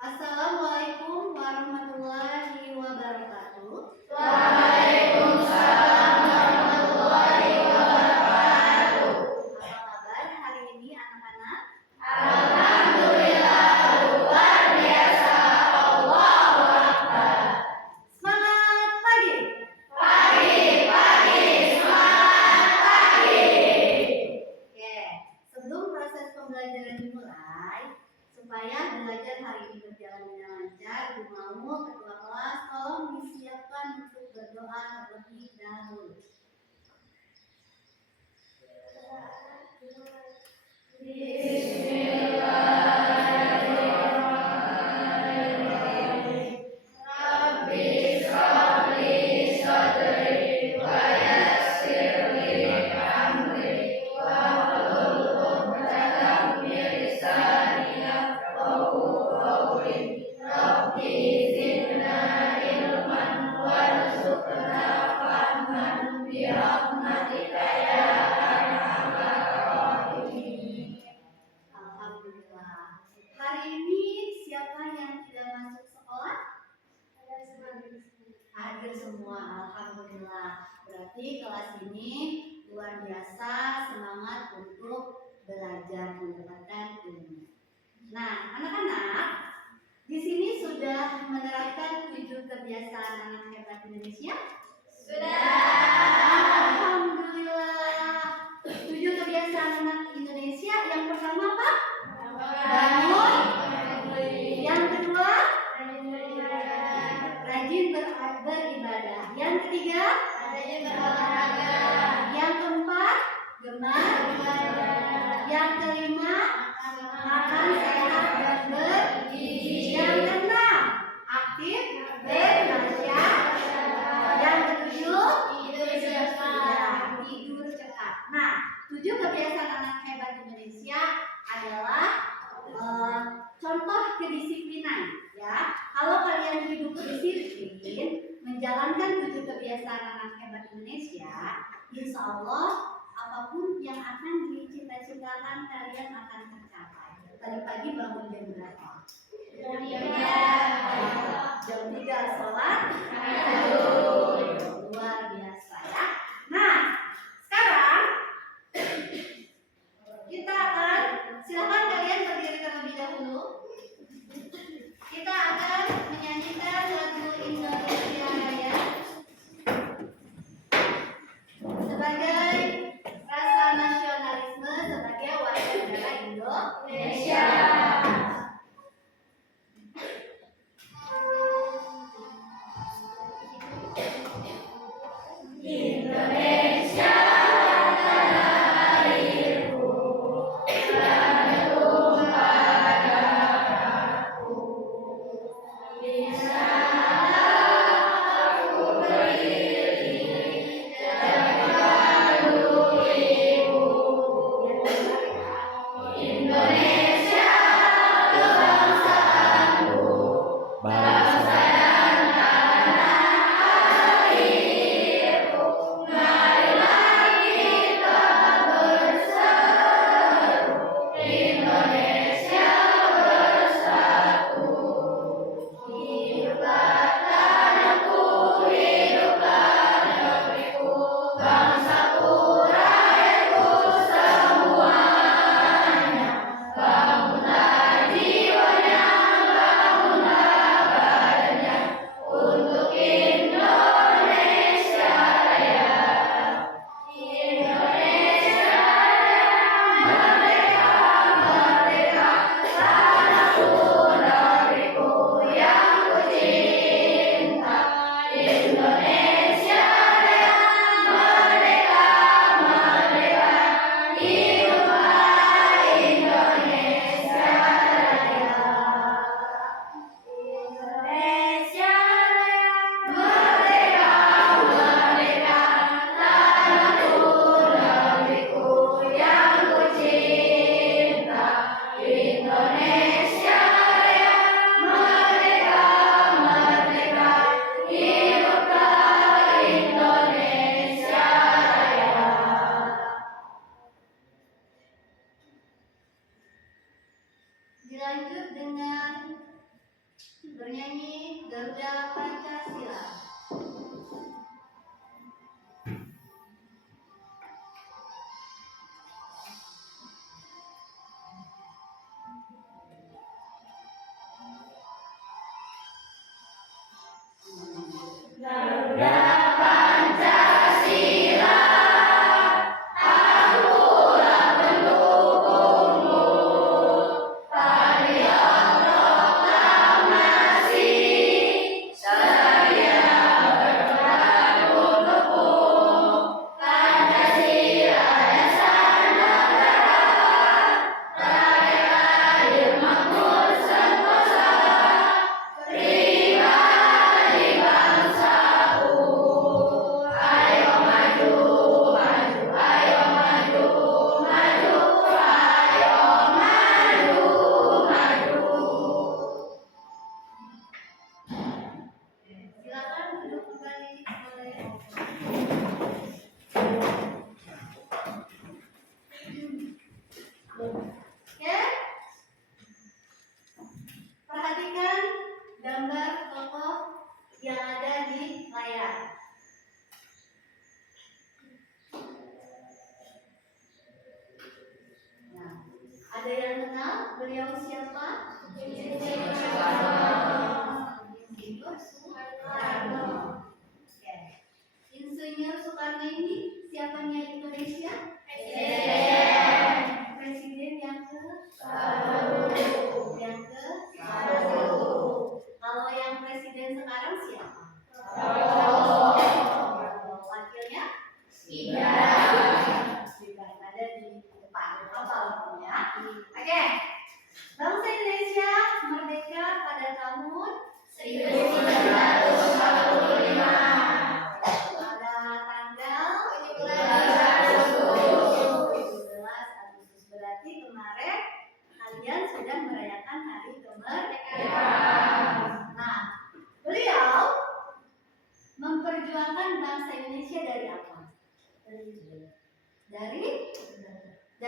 Assalamualaikum warahmatullahi wabarakatuh. Waalaikumsalam warahmatullahi wabarakatuh. Apa kabar hari ini anak-anak? Alhamdulillah luar biasa. Allahu Akbar. Semangat pagi. Pagi, semangat pagi. Oke, sebelum proses pembelajaran dimulai, supaya belajar hari ini berjalan dengan lancar, Ibu mau ketua kelas tolong disiapkan untuk berdoa terlebih dahulu. Bismillahirrahmanirrahim. Rabbi shrah li sadri wa yassir li amri wahlul 'uqdatam min lisani yafqahu qawli. Rabbi zidna ilman warzuqna fahman bi rahmatika ya arhamar rahimin. Alhamdulillah. Hari ini siapa yang tidak masuk sekolah? Hadir semua. Alhamdulillah. Berarti kelas ini luar biasa semangat untuk belajar mendapatkan ilmu. Nah, anak-anak, di sini sudah menerapkan 7 kebiasaan anak hebat Indonesia? Alhamdulillah. 7 kebiasaan anak Indonesia. Yang pertama apa? Bangun. Yang kedua, rajin beribadah. Yang ketiga, yang keempat, gemar. Yang kelima, makan sehat dan bergizi. Yang keenam, aktif bernasihat. Yang ketujuh, tidur cepat. Nah, 7 kebiasaan anak hebat Indonesia adalah contoh kedisiplinan, ya. Kalau kalian hidup disiplin, menjalankan 7 kebiasaan anak hebat Indonesia, insya Allah apapun yang akan dicita-citakan kalian akan tercapai. Pagi-pagi bangun jam berapa? Jam 3 sholat. Luar biasa ya. Nah, sekarang kita akan, silakan kalian berdiri terlebih dahulu. Kita akan menyanyikan lagu Indonesia Raya sebagai rasa nasionalisme sebagai warga negara Indonesia.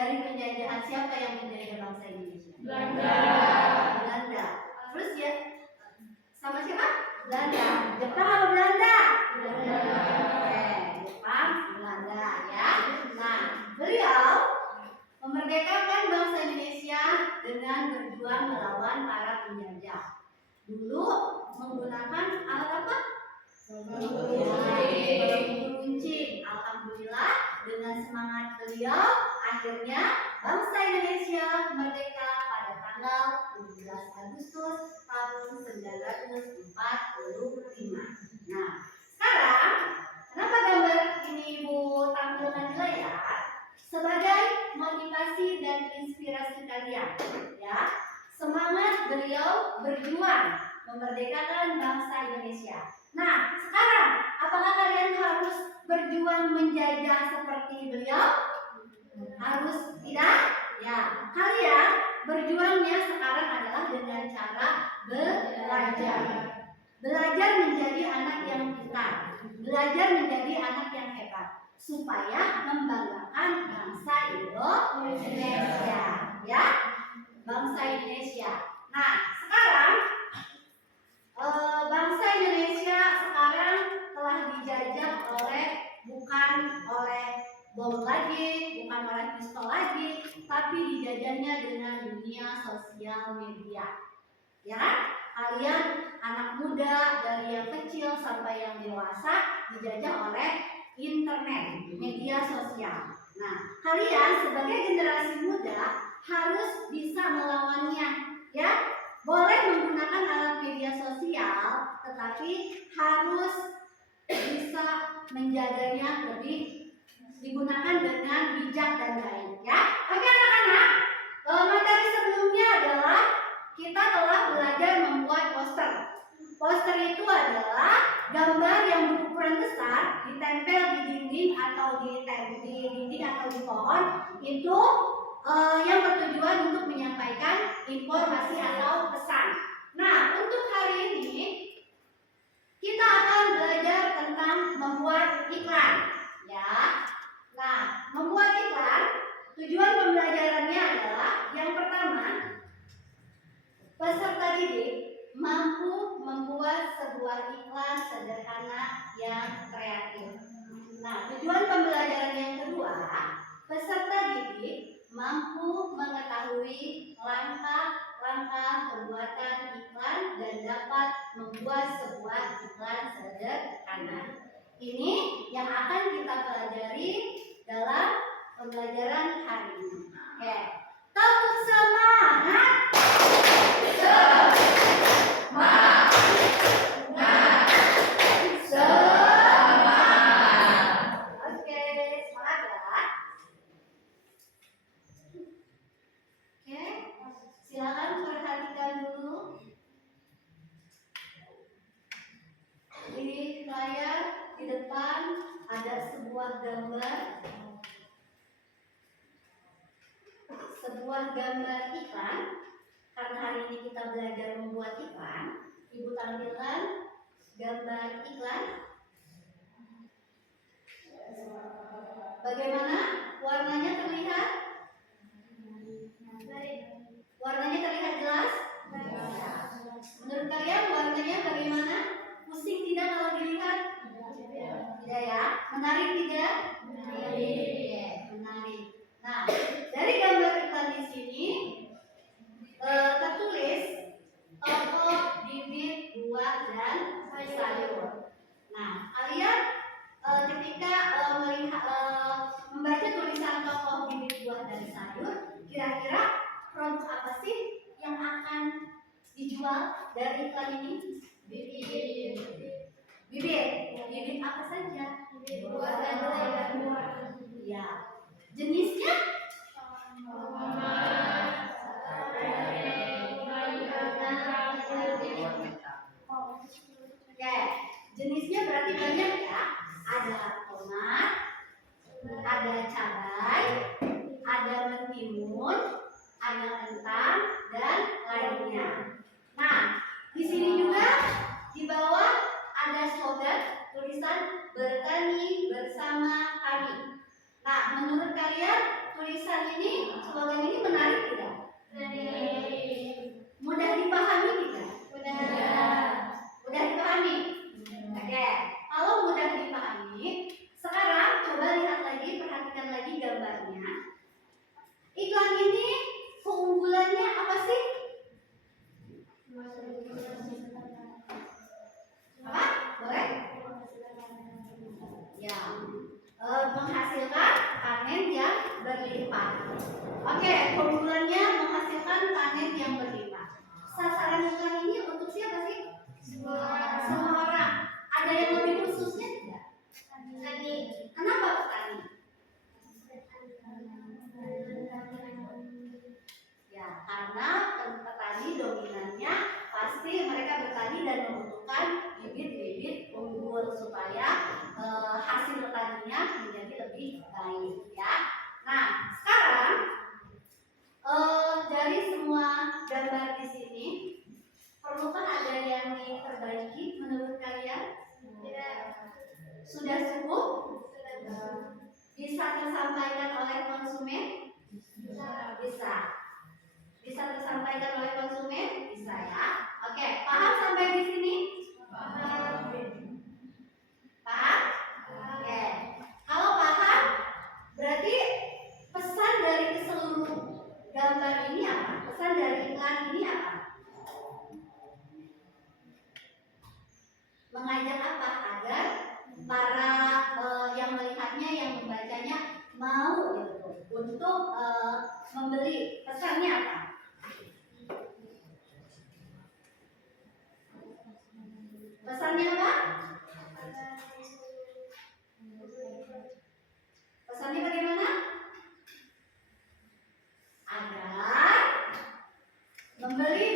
dari penjajahan siapa yang menjajah bangsa Indonesia? Belanda. Belanda. Terus ya sama siapa? Belanda. Jepang apa Belanda? Belanda. Oke, Jepang, Belanda ya. Nah, beliau memerdekakan bangsa Indonesia dengan berjuang melawan para penjajah. Dulu menggunakan alat apa? Kunci. Alhamdulillah dengan semangat beliau akhirnya bangsa Indonesia merdeka pada tanggal 17 Agustus tahun 1945. Nah, sekarang kenapa gambar ini Ibu tampilkan di layar? Sebagai motivasi dan inspirasi kalian, ya. Semangat beliau berjuang memerdekakan bangsa Indonesia. Nah, sekarang apakah kalian harus berjuang menjajah seperti beliau? Harus tidak? Ya, kalian berjuangnya sekarang adalah dengan cara belajar. Belajar menjadi anak yang pintar, belajar menjadi anak yang hebat, supaya membanggakan bangsa Indonesia, ya, bangsa Indonesia. Nah, sekarang bangsa Indonesia sekarang telah dijajah bukan oleh bom lagi, bukan oleh pistol lagi, tapi dijajahnya dengan dunia sosial media. Ya, kalian anak muda dari yang kecil sampai yang dewasa dijajah oleh internet, media sosial. Nah, kalian sebagai generasi muda harus bisa melawannya, ya. Boleh menggunakan alat media sosial, tetapi harus bisa menjaganya lebih digunakan dengan bijak dan baik, ya. Oke anak-anak, materi sebelumnya adalah kita telah belajar membuat poster. Poster itu adalah gambar yang berukuran besar ditempel di dinding atau di dinding atau di pohon. Itu yang bertujuan untuk menyampaikan informasi atau pesan. Nah, untuk hari ini kita akan belajar tentang membuat iklan, ya. Nah, membuat iklan, tujuan pembelajarannya adalah yang pertama, peserta didik mampu membuat sebuah iklan sederhana yang kreatif. Nah, tujuan pembelajaran yang kedua, peserta didik mampu mengetahui langkah-langkah pembuatan iklan dan dapat membuat sebuah iklan sederhana. Ini yang akan kita pelajari dalam pembelajaran hari ini. Oke, tepuk semangat. Silakan perhatikan dulu di layar di depan ada sebuah gambar iklan. Karena hari ini kita belajar membuat iklan, Ibu tampilkan gambar iklan. Bagaimana warnanya terlihat? Warnanya terlihat jelas? Menurut kalian warnanya bagaimana? Pusing tidak kalau dilihat? Tidak ya? Menarik tidak? Menarik. Nah, dari gambar iklan di sini tertulis toko bibit buah dan sayur. Nah, kalian ketika membaca tulisan toko bibit buah dan sayur, kira-kira produk apa sih yang akan dijual dari iklan ini? Bibit apa saja? Buah dan sayur. Ya. Jenisnya? Oke, jenisnya berarti banyak ya. Ada tomat, ada cabai, ada mentimun, ada kentang dan lainnya. Nah, di sini juga di bawah ada slogan tulisan bertani bersama kami. Nah, menurut kalian menarik tidak? Mudah dipahami tidak? Mudah dipahami? Oke, kalau mudah dipahami, sekarang coba lihat lagi, perhatikan lagi gambarnya. Iklan ini keunggulannya apa sih? Apa? Boleh? Ya, menghasilkan panen yang berlimpah. Oke, keunggulannya menghasilkan panen yang berlimpah. Sasaran iklan ini untuk siapa sih? Semua orang. Ada yang lebih khususnya tidak? Kenapa petani? Ya, karena petani dominannya pasti mereka bertani dan membutuhkan bibit-bibit unggul supaya hasil petaninya menjadi lebih baik ya. Nah, sekarang dari semua gambar di sini, perlukah ada yang diperbaiki menurut kalian? Sudah cukup? Bisa tersampaikan oleh konsumen? Bisa. Bisa tersampaikan oleh konsumen? Bisa ya. Oke, paham sampai di sini? Paham? Oke. Kalau paham, berarti pesan dari seluruh gambar ini apa? Pesan dari iklan ini apa? Mengajak apa? Agar para yang melihatnya, yang membacanya mau gitu untuk membeli. Pesannya apa? Pesannya apa? Pesannya bagaimana? Agar membeli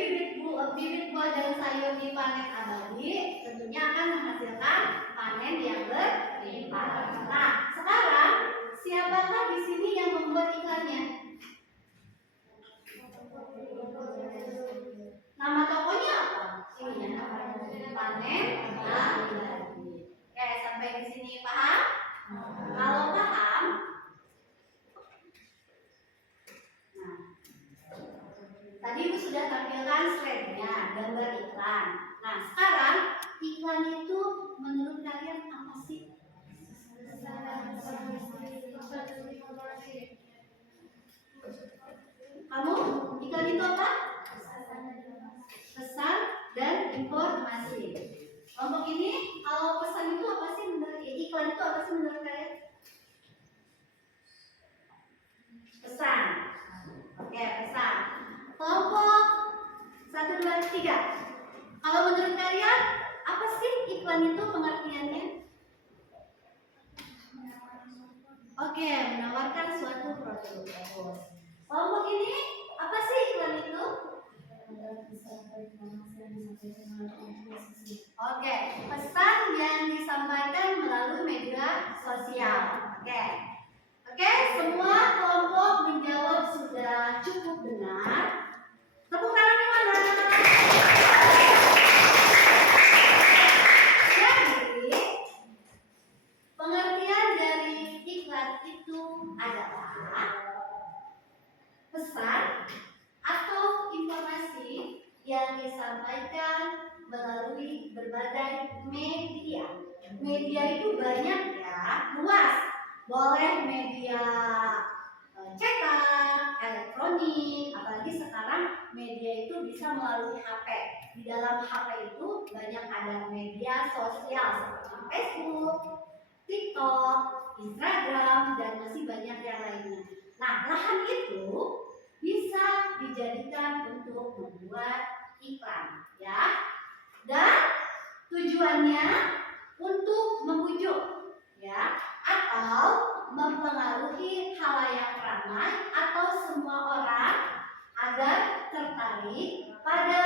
bibit buah dan sayur di panen abadi tentunya akan menghasilkan panen yang berlimpah. Nah, sekarang siapakah di sini yang membuat iklannya? Nama tokonya apa? Ini ya. Panen abadi. Oke, sampai di sini paham? Kalau paham, nah, tadi Ibu sudah tampilkan slide-nya, gambar iklan. Nah, sekarang iklan itu menurut kalian apa sih? Kamu, iklan itu apa? Pesan dan informasi. Kelompok ini, kalau pesan itu apa sih menurut iklan itu apa sih menurut kalian? Pesan. Oke, pesan. Kelompok 1, 2, 3. Kalau menurut kalian apa sih iklan itu pengertiannya? Oke, menawarkan suatu produk. Kelompok ini apa sih iklan itu? Oke, pesan yang disampaikan melalui media sosial. Oke, semua kelompok menjawab sudah cukup benar. Tepuk tangan di mana? Jadi, pengertian dari iklan itu adalah pesan atau informasi yang disampaikan melalui berbagai media. Media itu banyak ya, luas. Boleh media cetak, elektronik, apalagi sekarang media itu bisa melalui HP. Di dalam HP itu banyak ada media sosial seperti Facebook, TikTok, Instagram, dan masih banyak yang lainnya. Nah, lahan itu bisa dijadikan untuk membuat iklan, ya. Dan tujuannya untuk membujuk, ya, atau mempengaruhi halayak ramai atau semua orang agar tertarik pada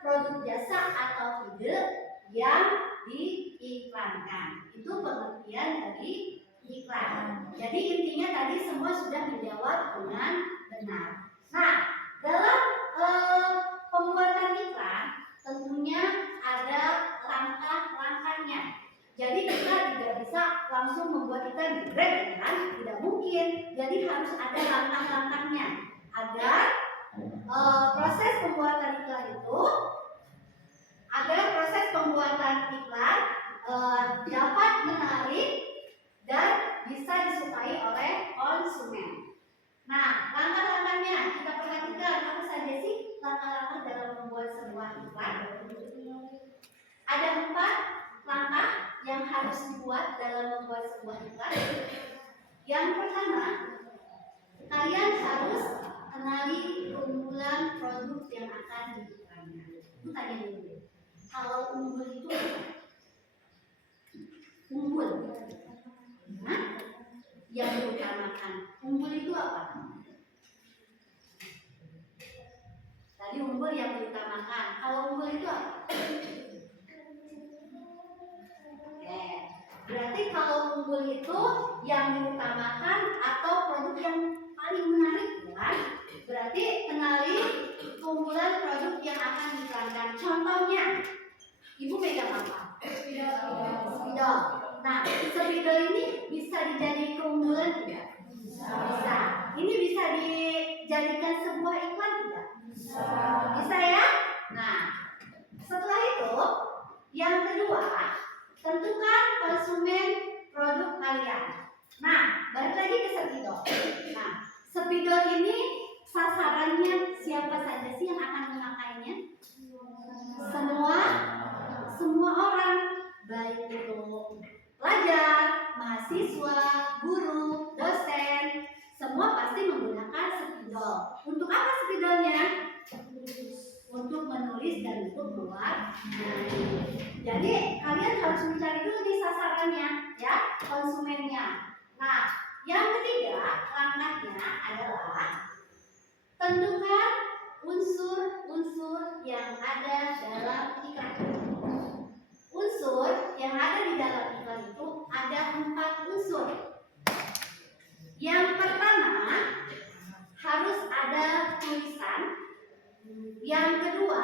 produk jasa atau ide yang diiklankan. Itu pengertian dari iklan. Jadi intinya tadi semua sudah menjawab dengan benar. Nah, dalam pembuatan iklan tentunya ada langkah-langkahnya. Jadi kita tidak bisa langsung membuat iklan jebrek, kan? Tidak mungkin. Jadi harus ada langkah-langkahnya. agar proses pembuatan iklan itu dapat menarik dan bisa disukai oleh konsumen. Nah, langkah-langkahnya kita perhatikan apa saja sih langkah-langkah dalam membuat sebuah iklan. Ada 4 langkah yang harus dibuat dalam membuat sebuah iklan. Yang pertama, kalian harus kenali keunggulan produk yang akan diiklankan. Itu tanya dulu. Kalau unggul itu apa? Unggul. Nah, yang diutamakan. Unggul itu apa? Tadi unggul yang diutamakan. Kalau unggul itu apa? Oke. Berarti kalau unggul itu yang diutamakan atau produk yang paling menarik, kan? Berarti kenali keunggulan produk yang akan diiklankan. Contohnya, Ibu pegang apa? Spidol. Nah, spidol ini bisa dijadikan keunggulan tidak? Bisa. Ini bisa dijadikan sebuah iklan tidak? Bisa ya? Nah, setelah itu, yang kedua, tentukan konsumen produk kalian. Nah, balik lagi ke spidol. Nah, spidol ini sasarannya siapa saja sih yang akan memakainya? Semua orang, baik itu pelajar, mahasiswa, guru, dosen, semua pasti menggunakan spidol. Untuk apa spidolnya? Untuk menulis dan untuk mewarnai. Jadi kalian harus mencari dulu di sasarannya, ya, konsumennya. Nah, yang ketiga langkahnya adalah tentukan unsur-unsur yang ada dalam iklan. Unsur yang ada di dalam iklan itu ada 4 unsur. Yang pertama harus ada tulisan. Yang kedua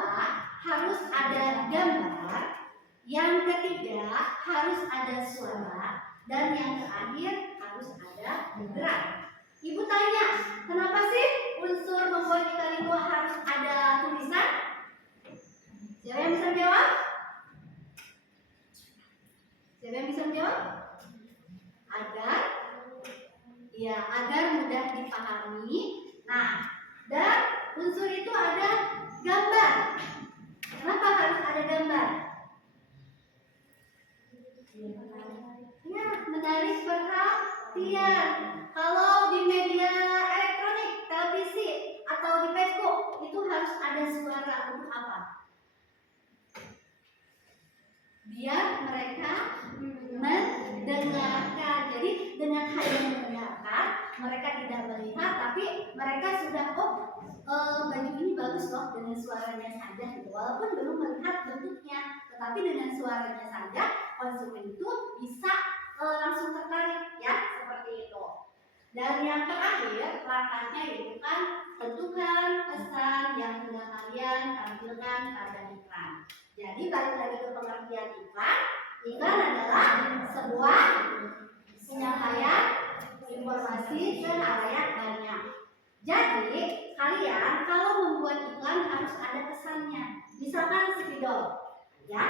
harus ada gambar. Yang ketiga harus ada suara. Dan yang terakhir harus ada gerak. Ibu tanya, kenapa sih unsur membuat iklan itu harus ada tulisan? Siapa yang bisa jawab? Siapa yang bisa menjawab? Agar mudah dipahami. Nah, dan unsur itu ada gambar. Kenapa harus ada gambar? Ya, menarik perhatian. Kalau di media elektronik, televisi, atau di Facebook, itu harus ada suara. Untuk apa? Biar mereka mendengarkan. Jadi dengan hanya mendengarkan, mereka tidak melihat, tapi mereka sudah baju ini bagus loh dengan suaranya saja gitu. Walaupun belum melihat bentuknya, tetapi dengan suaranya saja konsumen itu bisa langsung tertarik, ya, seperti itu. Dan yang terakhir langkahnya yaitu kan tentukan pesan yang sudah kalian tampilkan pada iklan. Jadi balik lagi ke pengertian iklan. Iklan adalah sebuah penyampaian informasi ke khalayak banyak. Jadi kalian kalau membuat iklan harus ada pesannya. Misalkan spidol, ya.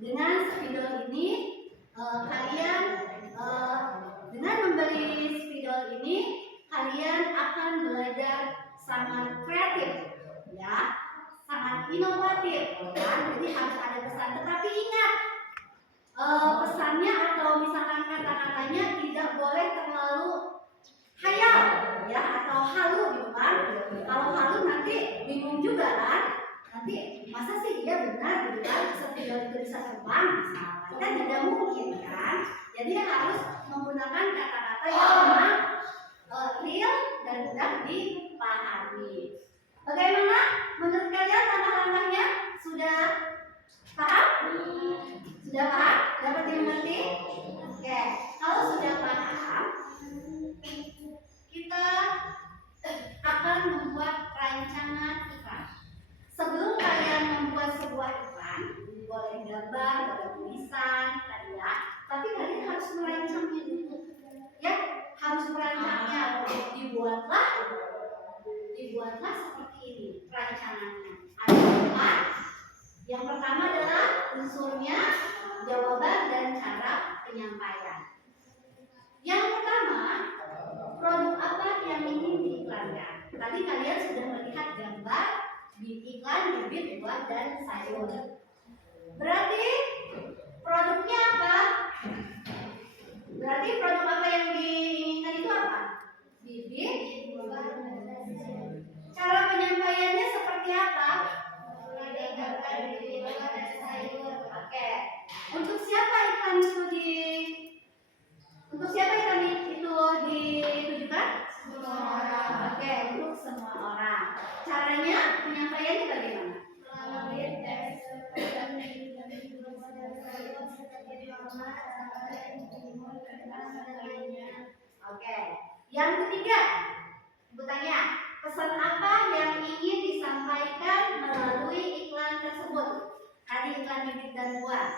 Dengan spidol ini kalian dengan membeli spidol ini kalian akan belajar sangat kreatif, ya, sangat inovatif, kan? Jadi harus ada pesan. Tetapi ingat, pesannya atau misalkan kata-katanya tidak boleh terlalu hayal, ya, atau halu, gitu kan? Kalau halu nanti bingung juga kan? Nanti masa sih dia benar, gitu kan? Spidol itu bisa terbang, misalkan, kan tidak mungkin kan? Jadi harus menggunakan kata-kata yang memang real dan mudah dipahami. Bagaimana menurut kalian langkah-langkahnya? Sudah paham? Sudah paham? Dapat dimengerti? Oke, kalau sudah paham, kita akan membuat rancangan iklan. Sebelum kalian membuat sebuah iklan, boleh gambar, boleh tulisan, tadi ya, tapi kalian harus merancangnya dulu, ya, harus merancangnya. dibuatlah seperti ini rancangannya. Ada 4. Yang pertama adalah unsurnya, jawaban dan cara penyampaian. Yang pertama, produk apa yang ingin diiklankan? Tadi kalian sudah melihat gambar di iklan bibit buah dan sayur. Berarti produknya apa? Berarti produk apa yang diinginkan itu apa? Bibit buah dan sayur. Cara penyampaiannya seperti apa? Oke. Untuk siapa iklan itu ditujukan? Semua orang. Oke, untuk semua orang. Caranya penyampaiannya bagaimana? Oke. Yang ketiga, sebutannya pesan apa yang ingin disampaikan melalui iklan tersebut? Tadi iklan bibit dan buah,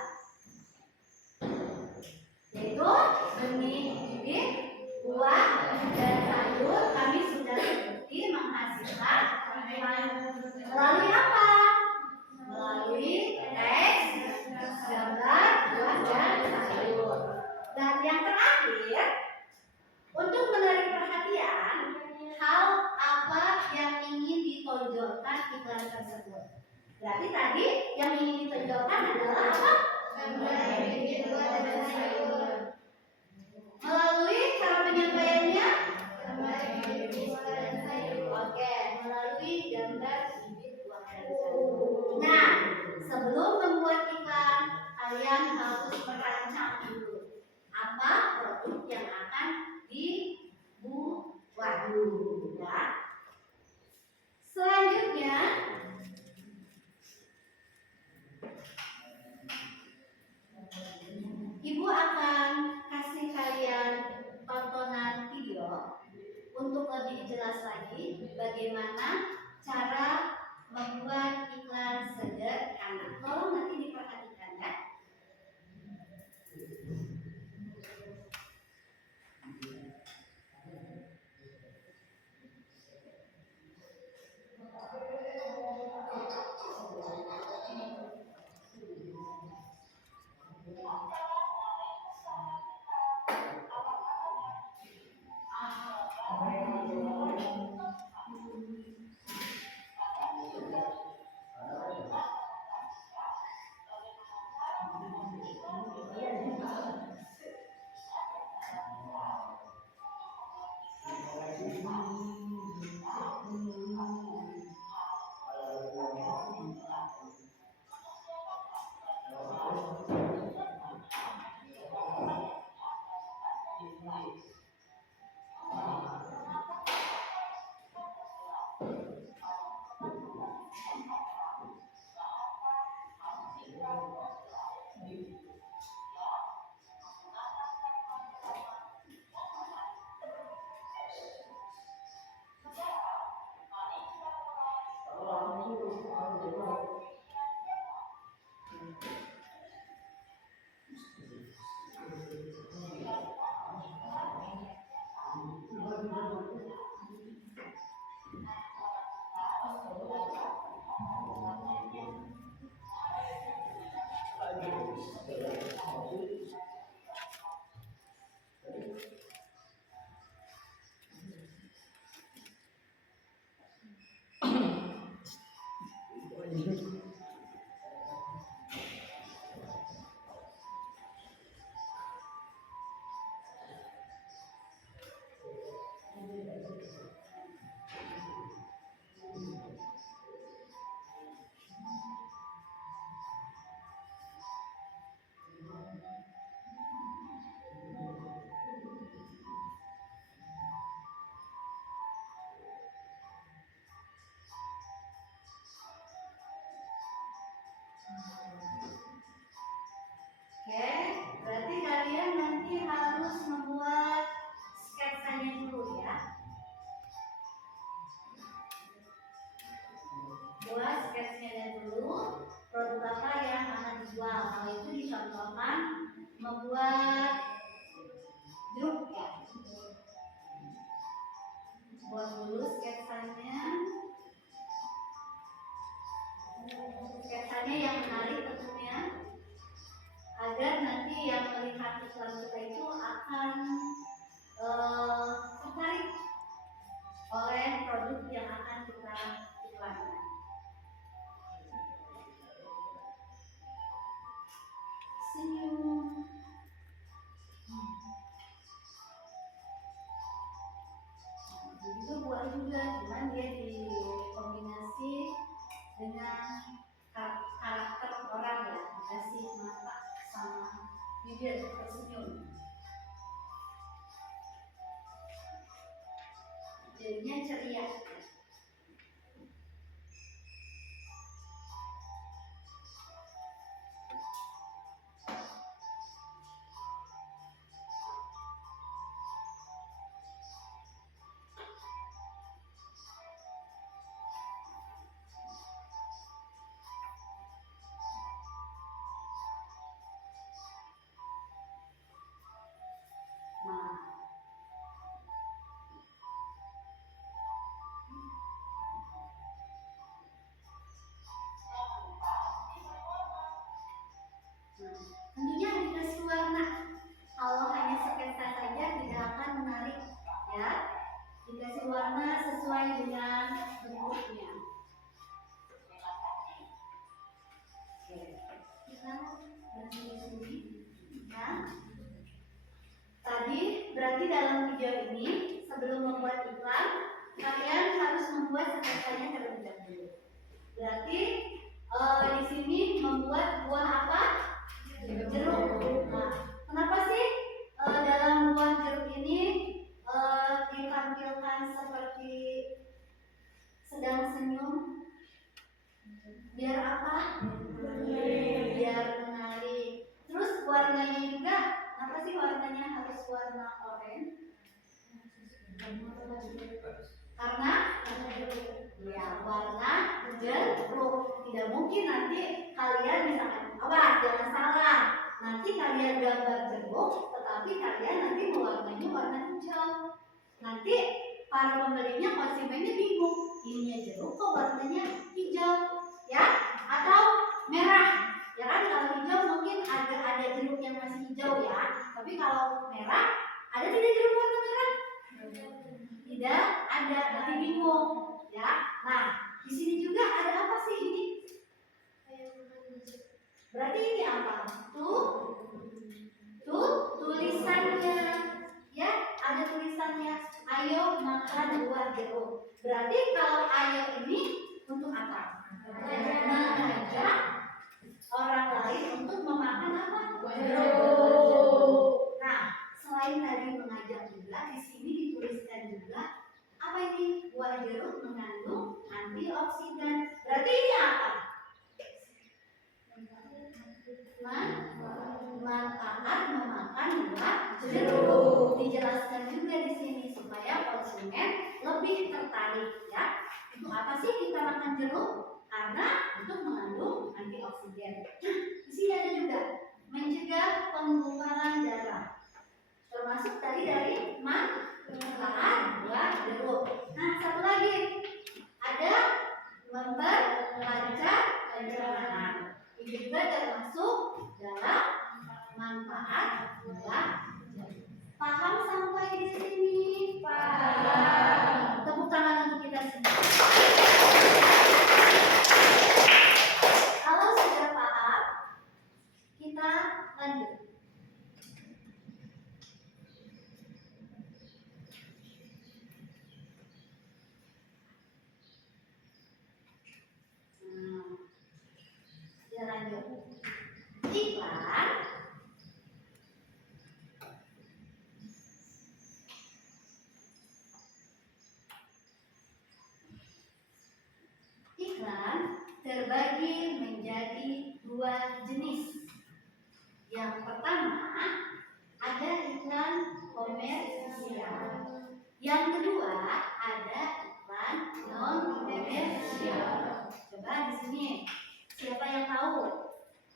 yaitu demi bibit, buah, dan sayur kami sudah terbukti menghasilkan melalui apa? Melalui teks, gambar, buah, dan sayur. Dan yang terakhir, untuk menarik perhatian, hal apa yang ingin ditonjolkan iklan tersebut? Berarti tadi yang ingin ditonjolkan adalah apa? Melalui cara penyampaiannya? Oke, melalui gambar bibit buah dan sayur. Nah, sebelum membuat iklan, kalian harus merancang dulu apa produk yang akan dibuat dulu, ya. Selanjutnya, Ibu akan kasih kalian tontonan video untuk lebih jelas lagi bagaimana cara membuat iklan sederhana. Tolong nanti diperhatikan, ya. jujur, tersenyum. Jadinya ceria. Nah, tentunya dikasih warna. Kalau hanya sketsa saja tidak akan menarik, ya. Dikasih warna sesuai dengan bentuknya. Oke, kita berhenti di sini. Ya. Tadi berarti dalam video ini sebelum membuat iklan, kalian harus membuat sketsanya terlebih dahulu. Berarti di sini membuat buah apa? Jeruk. Nah, kenapa sih dalam buah jeruk ini ditampilkan seperti sedang senyum? Biar apa? Biar menarik. Terus warnanya juga, kenapa sih warnanya harus warna oranye? Karena ya warna jeruk. Tidak mungkin nanti kalian misalkan, awas jangan salah. Nanti kalian gambar jeruk, tetapi kalian nanti mewarnainya warna hijau. Nanti para pembelinya, konsumennya bingung. Ininya jeruk kok warnanya hijau, ya? Atau merah. Ya kan kalau hijau mungkin ada jeruk yang masih hijau ya. Tapi kalau merah, ada tidak jeruk warna merah? Tidak ada, nanti bingung, ya. Nah, di sini juga ada apa sih ini? Berarti ini apa? Tulisannya, ya, ada tulisannya. Ayo makan buah jeruk. Berarti kalau ayo ini untuk apa? Mengajak orang lain untuk memakan apa? Jeruk. Nah, selain tadi mengajak juga, di sini dituliskan juga apa ini? Buah jeruk mengandung antioksidan. Berarti ini apa? Manfaat memakan buah jeruk. Dijelaskan juga di sini supaya konsumen lebih tertarik, ya. Untuk apa sih kita makan jeruk? Karena untuk mengandung antioksidan. Di sini ada juga mencegah penggumpalan darah. Termasuk tadi dari manfaat buah jeruk. Nah, satu lagi ada memperlancar pencernaan. Ini juga termasuk dalam manfaat buah jeruk. Paham sampai di sini? Paham. Tepuk tangan untuk kita sendiri. Kalau sudah paham, kita lanjut. Kita lanjut. Iklan. Iklan terbagi menjadi dua jenis. Yang pertama ada iklan komersial. Yang kedua ada iklan non komersial. Coba di sini siapa yang tahu?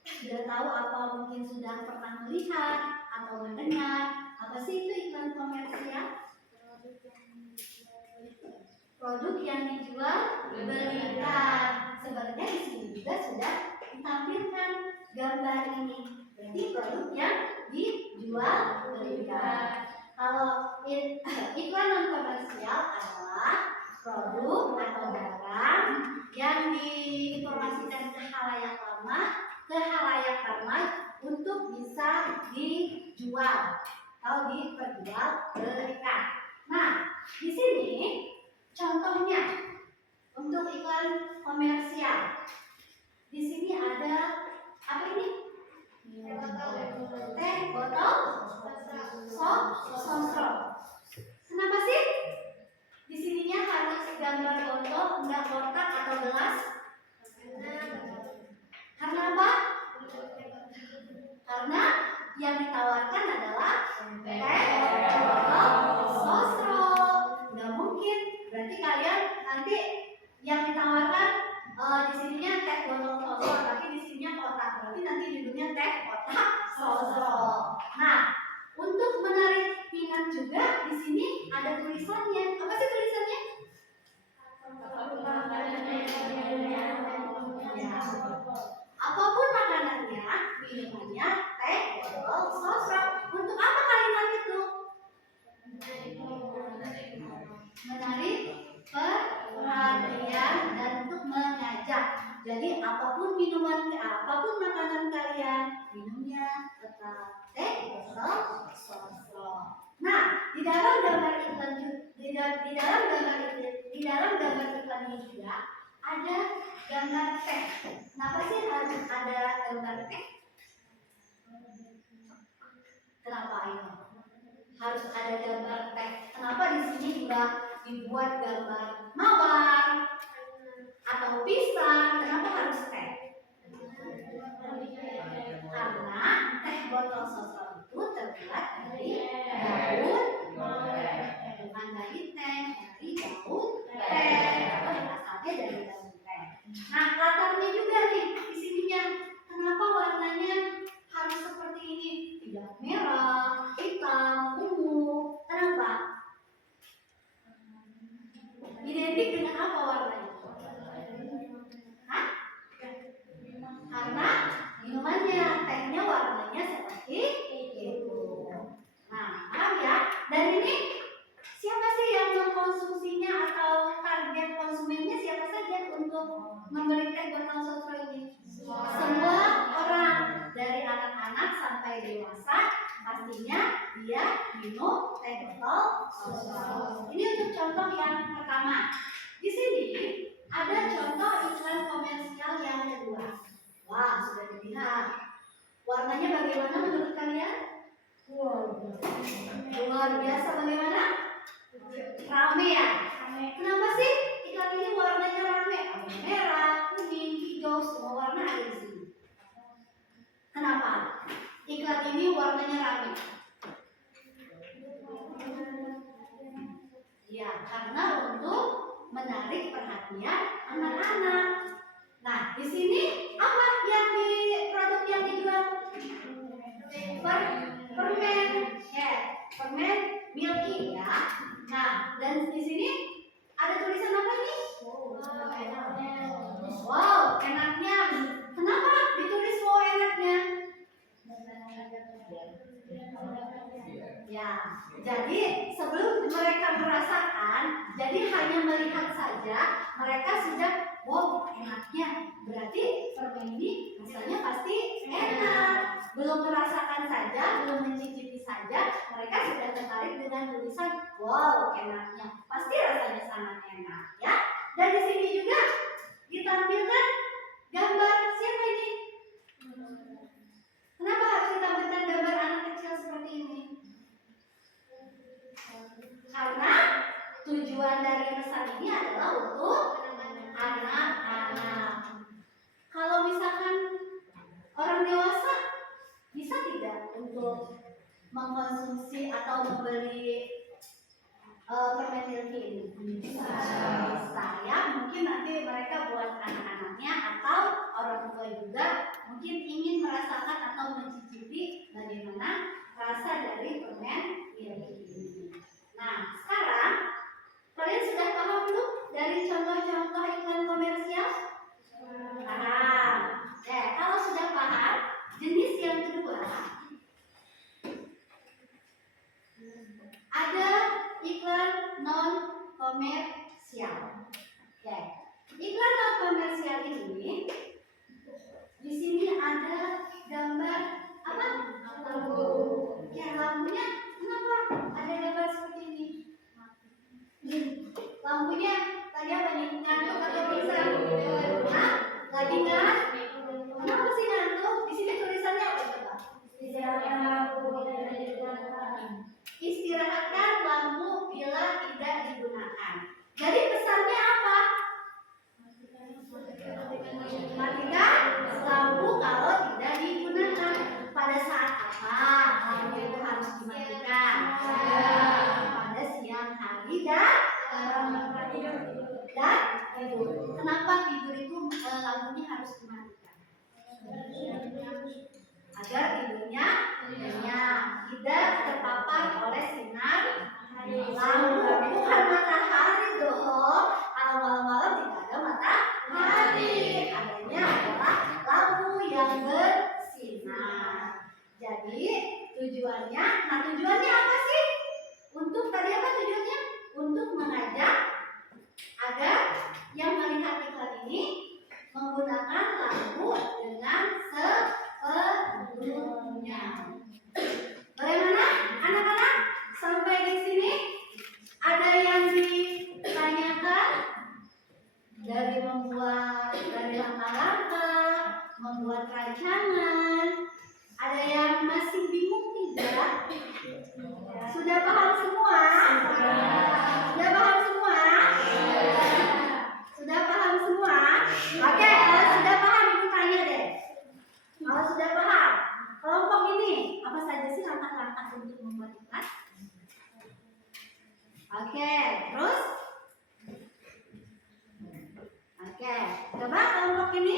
Sudah tahu apa mungkin sudah pernah melihat atau mendengar apa sih itu iklan komersial? Produk yang dijual belikan. Sebenarnya di sini juga sudah ditampilkan gambar ini. Berarti produk yang dijual belikan. Kalau iklan non komersial adalah produk atau barang yang diinformasikan ke khalayak ramai untuk bisa dijual atau diperjualbelikan. Nah, di sini contohnya untuk iklan komersial. Di sini ada apa ini? Teh botol sosro. Kenapa sih di sininya harus gambar botol, enggak kotak atau gelas? Karena apa? Karena yang ditawarkan adalah teh botol sosro. Nggak mungkin. Berarti kalian nanti yang ditawarkan di sininya teh botol sosro, tapi di sininya kotak. Berarti nanti judulnya teh kotak sosro. Nah, untuk menarik minat juga di sini ada tulisannya. Apa sih tulisannya? Ya. Apapun makanannya, minumannya, teh botol sosro. Untuk apa kalimat itu? Menarik perhatian dan untuk mengajak. Jadi apapun makanan kalian, minumnya tetap teh botol sosro. Nah, di dalam gambar iklan ini juga ada gambar teh. Kenapa sih harus ada gambar teh? Kenapa ini? Harus ada gambar teh. Kenapa di sini juga dibuat gambar mawar atau pisang? Kenapa harus teh? Karena teh botol sosro itu terbuat dari daun, bukan dari teh, dari daun teh. Atau asalnya dari daun teh. Nah, latarnya juga nih di sininya. Kenapa warnanya harus seperti ini? Tidak merah, hitam, ungu. Kenapa? Identik dengan apa warnanya? Hah? Karena minumannya, tehnya warnanya seperti itu. Nah, paham ya? Dan ini siapa sih yang mengkonsumsinya atau target konsumennya siapa saja untuk membeli teh botol sosro ini? Semua orang, dari anak-anak sampai dewasa, pastinya dia minum teh botol sosro. Ini untuk contoh yang pertama. Di sini ada contoh iklan komersial yang kedua. Wah, sudah dilihat. Warnanya bagaimana menurut kalian? Luar biasa bagaimana? Rame ya? Kenapa sih iklan ini warnanya rame? Ada merah, kuning, hijau, semua warna ada di sini. Kenapa iklan ini warnanya rame? Ya, karena untuk menarik perhatian anak-anak. Nah, di sini apa yang produk yang dijual? Permen, ya, permen milky ya. Nah, dan di sini ada tulisan apa nih? Wow, enaknya. Kenapa ditulis wow enaknya? Ya, jadi sebelum mereka merasakan, jadi hanya melihat saja, mereka sudah wow enaknya. Berarti permen ini rasanya pasti enak. Belum merasakan saja, belum mencicipi saja, mereka sudah tertarik dengan tulisan wow enaknya. Pasti rasanya sangat enak ya. Dan di sini juga ditampilkan gambar siapa ini? Kenapa harus ditampilkan gambar anak kecil seperti ini? Karena tujuan dari pesan ini adalah untuk anak-anak. Kalau misalkan orang dewasa bisa tidak untuk mengkonsumsi atau membeli permen milky ini? Bisa ya. Mungkin nanti mereka buat anak-anaknya atau orang tua juga mungkin ingin merasakan atau mencicipi bagaimana rasa dari permen milky ini. Nah, sekarang kalian sudah paham belum dari contoh-contoh iklan komersial? Paham. Ya, kalau sudah paham, jenis yang kedua ada iklan non komersial. Oke, iklan non komersial ini di sini ada gambar apa? Lampu. Ya, lampunya kenapa ada gambar seperti ini? Lampunya tadi apa nih? Ngantuk atau bisa? Tadi apa tujuannya? Untuk mengajak agar yang melihat iklan ini menggunakan lampu dengan sepenuhnya. Bagaimana anak-anak? Sampai di sini ada yang ditanyakan? Dari langkah-langkah, membuat rancangan, ada yang masih bingung tidak? Sudah paham semua? Sudah paham semua? Sudah paham semua? Oke, kalau sudah paham ibu tanya deh. Kalau sudah paham, kelompok ini apa saja sih langkah-langkah untuk membuat iklan? Oke, terus? Oke, coba kelompok ini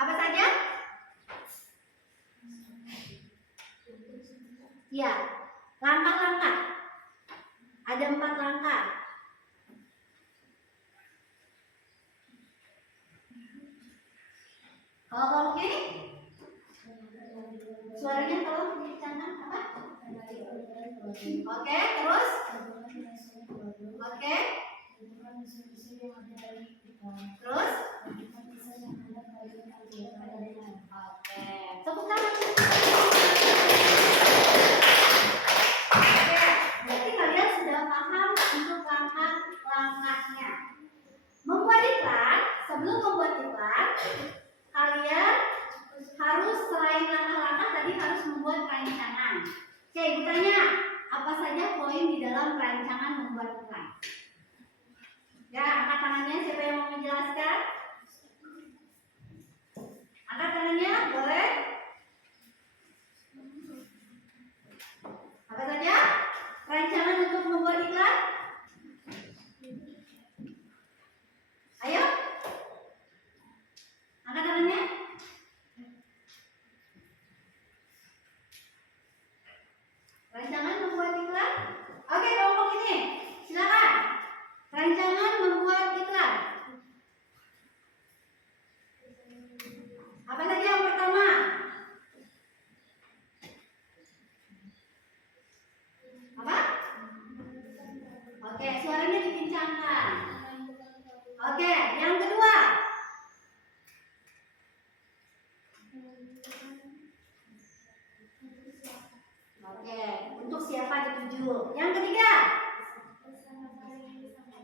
apa saja? Ya, langkah-langkah. Ada 4 langkah. Kalau kelompok ini, suaranya tolong dikencangkan apa? Oke, terus? Oke. Terus? Oke, tepuk tangan. Oke, berarti kalian sudah paham untuk langkah-langkahnya. Membuat iklan, sebelum membuat iklan, kalian harus selain langkah-langkah tadi harus membuat rancangan. Oke, ibu tanya, apa saja poin di dalam rancangan membuat iklan? Ya, angkat tangannya, siapa yang mau menjelaskan? Angkat tangannya, boleh? Apa saja rancangan untuk membuat iklan? Ayo, angkat tangannya. Rancangan membuat iklan? Oke, kelompok ini, silakan. Rancangan membuat iklan. Apa saja yang pertama? Apa? Oke, suaranya dikencangkan. Oke, yang kedua. Oke, untuk siapa dituju? Yang ketiga.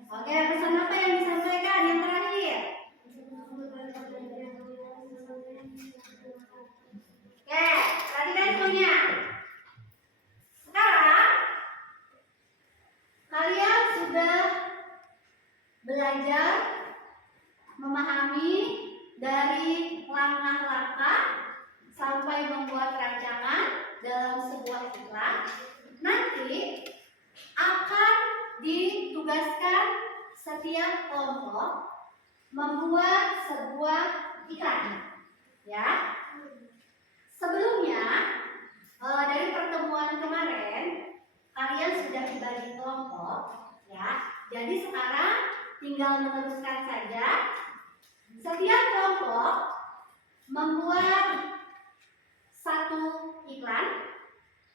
Oke, pesan apa yang disampaikan? Yang terakhir. Oke, perhatikan semuanya. Sekarang kalian sudah belajar memahami dari langkah-langkah sampai membuat rancangan dalam sebuah iklan. Nanti akan ditugaskan setiap kelompok membuat sebuah iklan. Ya. Sebelumnya dari pertemuan kemarin kalian sudah dibagi kelompok, ya. Jadi sekarang tinggal meneruskan saja. Setiap kelompok membuat satu iklan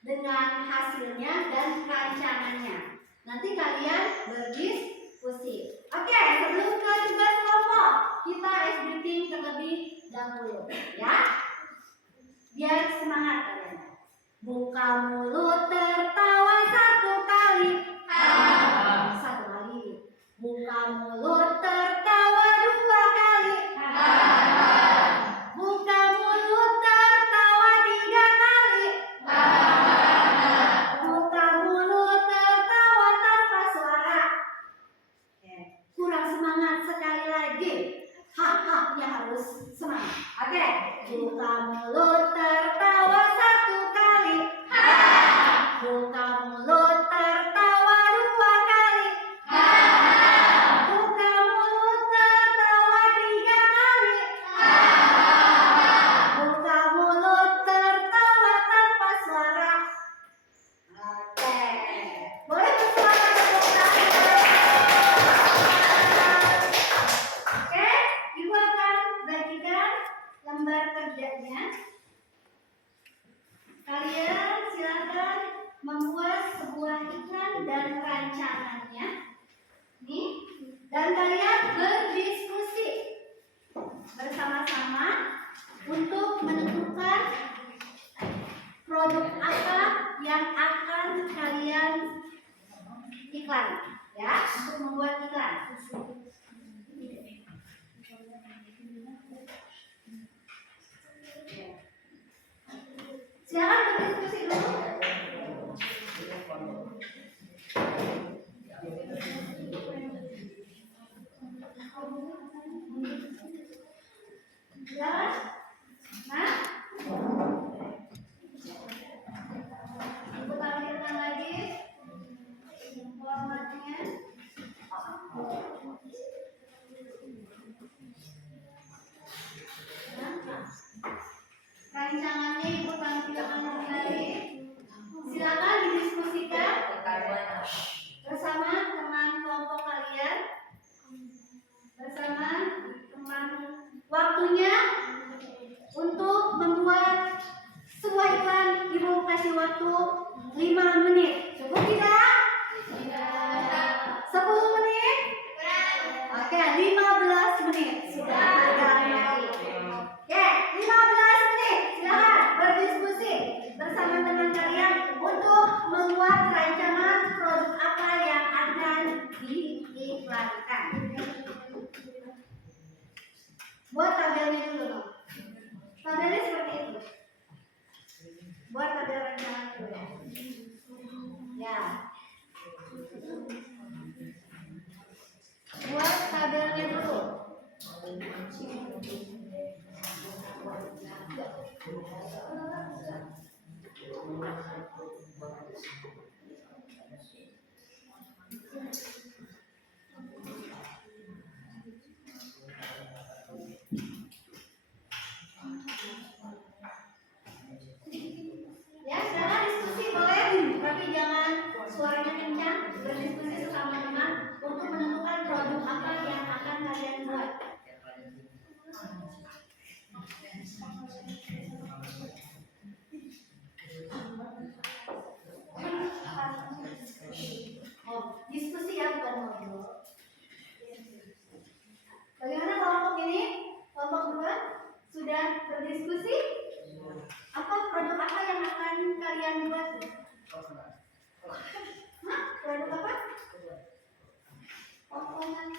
dengan hasilnya dan rancangannya. Nanti kalian berdiskusi. Oke, sebelum ke tugas kelompok, kita ice breathing terlebih dahulu, ya. Biar semangat kalian. Buka mulut tertawa 1 kali. Satu kali. Buka mulut tertawa 2 kali. Buka mulut tertawa 3 kali. Buka mulut tertawa tanpa suara. Oke, kurang semangat sekali lagi. Ha-ha-nya harus semangat. Oke, buka mulut tertawa 1 kali. Buka mulut tertawa 2 kali. Buka mulut tertawa 3 kali. Buka mulut tertawa tanpa suara. Oke, boleh bersuara tepuk tangan. Oke, ibu akan bagikan lembar kerjanya. berdiskusi? Apa produk apa yang akan kalian buat? Hah? Produk apa? Potongan.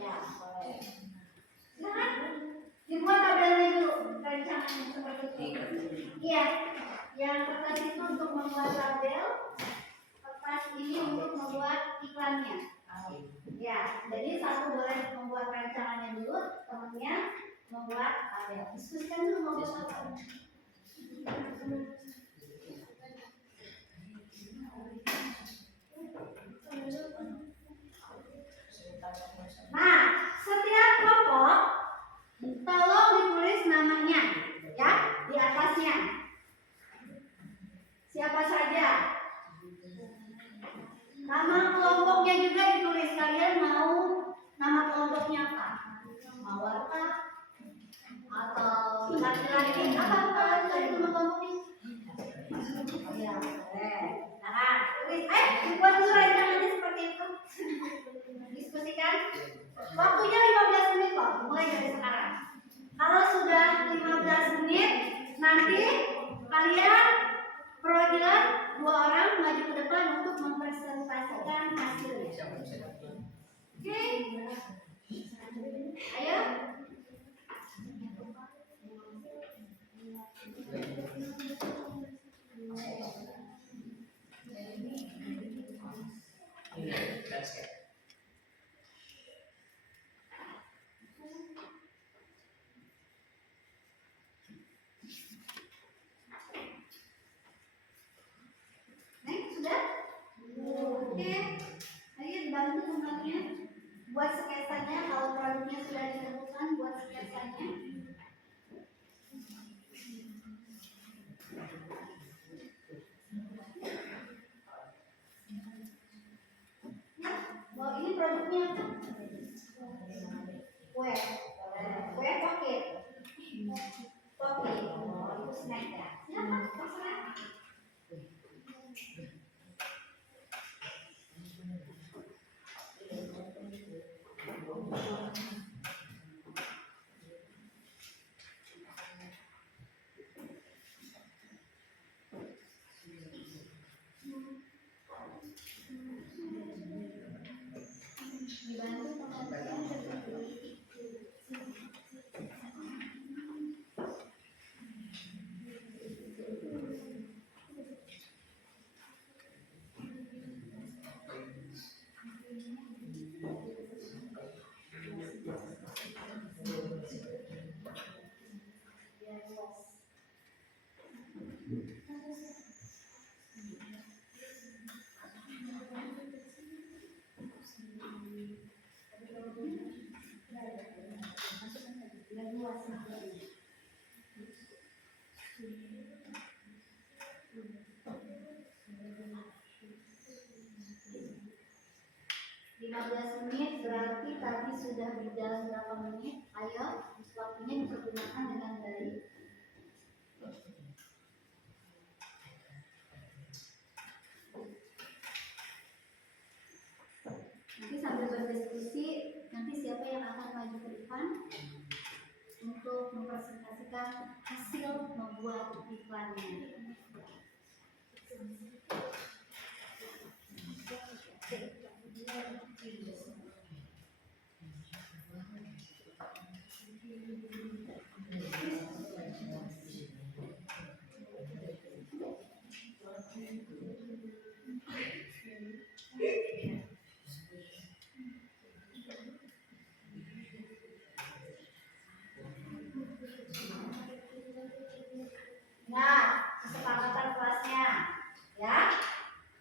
Ya, boleh. Nah, dibuat tabelnya dulu, rancangannya seperti itu. Iya, yang kertas itu untuk membuat tabel, kertas ini untuk membuat iklannya. Ya, jadi satu boleh membuat rancangannya dulu, temennya membuat tabel. Diskusikan dulu mau buat apa. Nah, setiap kelompok tolong ditulis namanya, ya, di atasnya. Siapa saja? Nama kelompoknya juga ditulis. Kalian mau nama kelompoknya apa? Mawar kah? Atau laki-laki? Apa laki-laki nama kelompoknya? Ya, boleh. Nah, tulis. Buat dulu rancangannya seperti itu. Diskusikan. Waktunya 15 menit kok, mulai dari sekarang. Kalau sudah 15 menit, nanti kalian perwakilan 2 orang maju ke depan untuk mempresentasikan hasilnya. Oke? Ayo. Sudah? Oke. Ayo dibantu teman-temannya. Buat sketsanya, kalau produknya sudah ditentukan, buat sketsanya. Oh, ini produknya apa? Kue. Kue pocket. Pocket. Oh, itu snack ya. Silakan, terserah. Dibantu teman-teman. Menit berarti tadi sudah berjalan berapa menit? Ayo, waktunya dipergunakan dengan baik. Nanti sambil berdiskusi, nanti siapa yang akan maju ke depan untuk mempresentasikan hasil membuat iklannya. Nah, kesepakatan kelasnya, ya.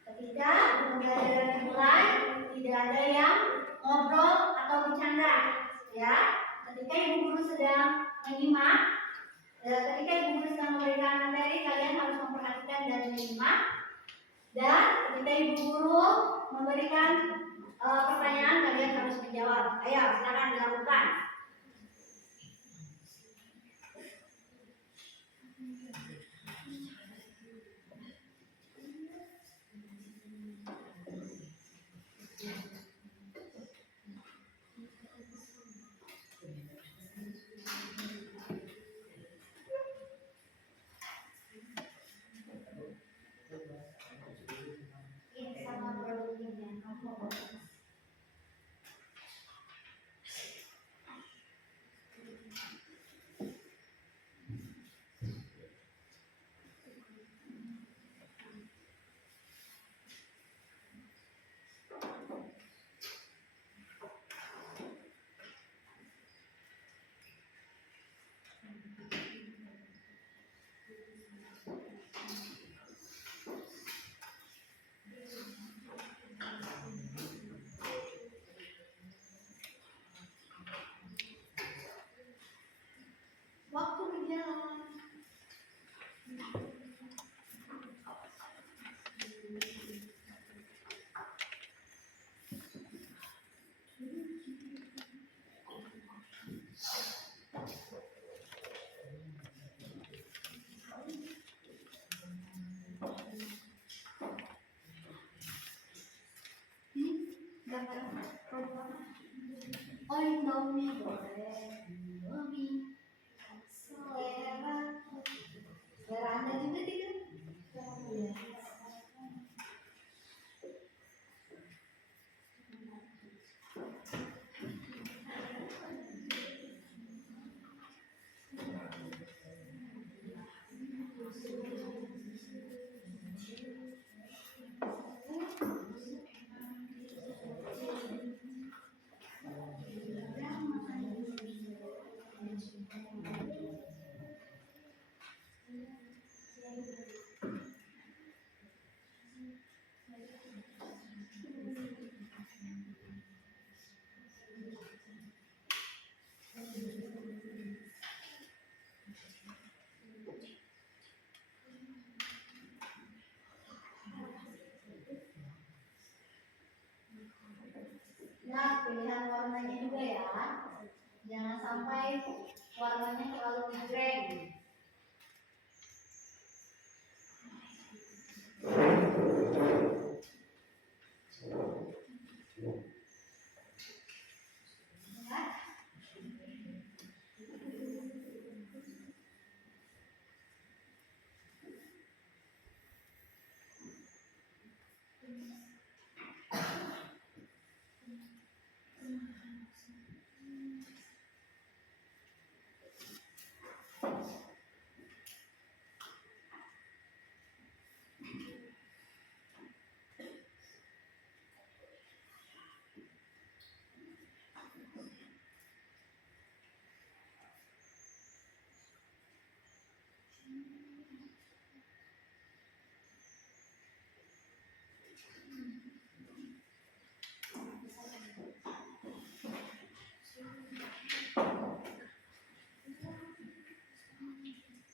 Ketika pembelajaran dimulai, tidak ada yang ngobrol atau bercanda, ya. Ketika ibu guru sedang menyimak, ketika ibu guru sedang memberikan materi, kalian harus memperhatikan dan menyimak. Dan ketika ibu guru memberikan pertanyaan, kalian harus menjawab. Ayo, silakan dilakukan. Oh, Indomie boleh. Indomie. Selera. Selera Anda juga tidak? Iya. Ya, pilihan warnanya juga ya. Jangan sampai warnanya terlalu ngejreng.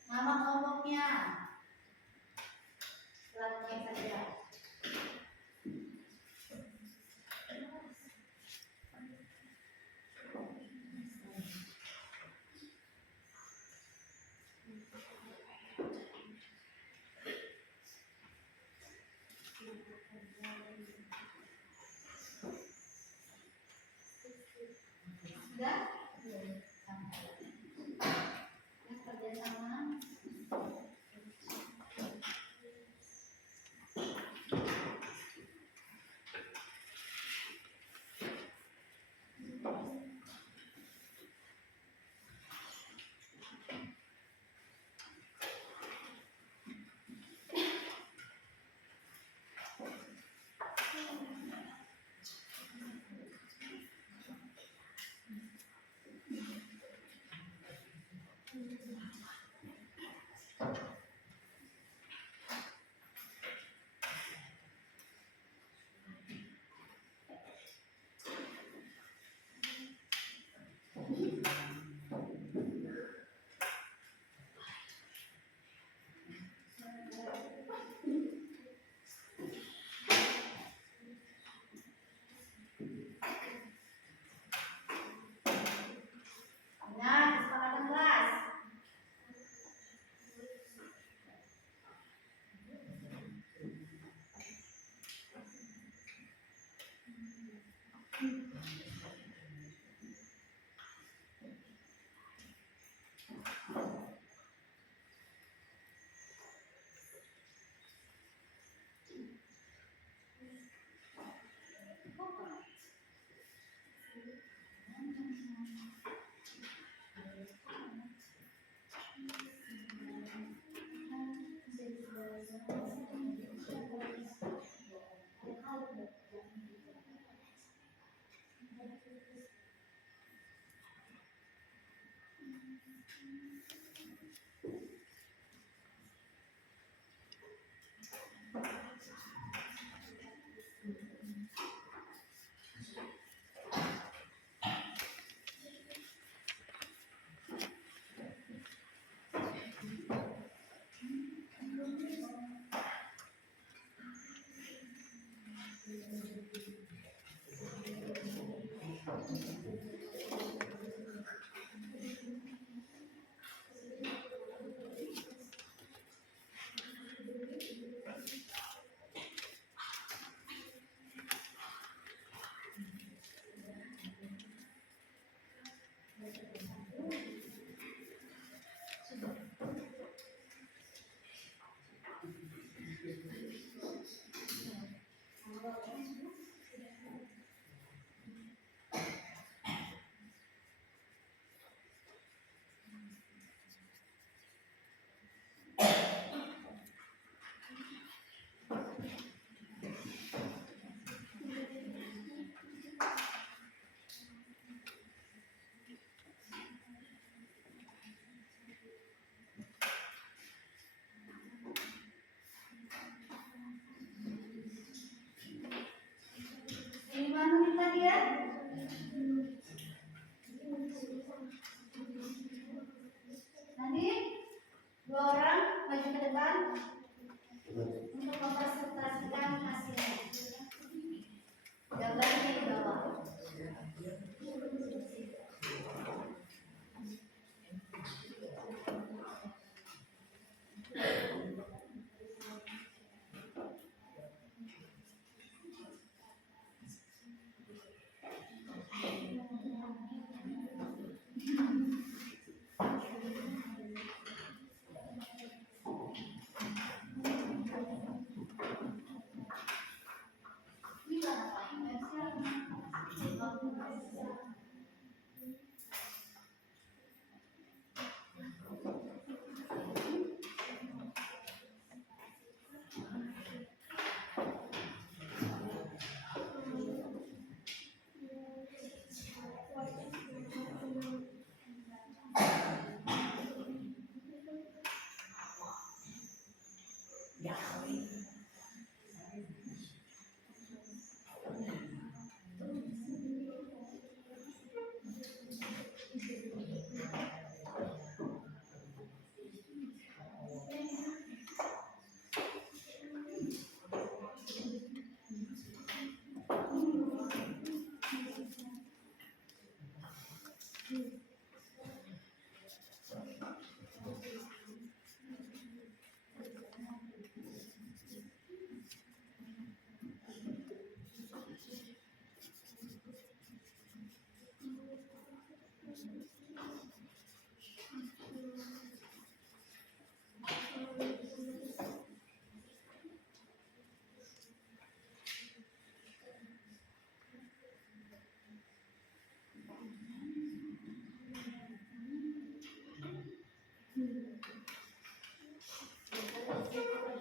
Nama kelompoknya. Lakukan saja. Sudah? Yang kerjasama. Nah, kesepakatan kelas.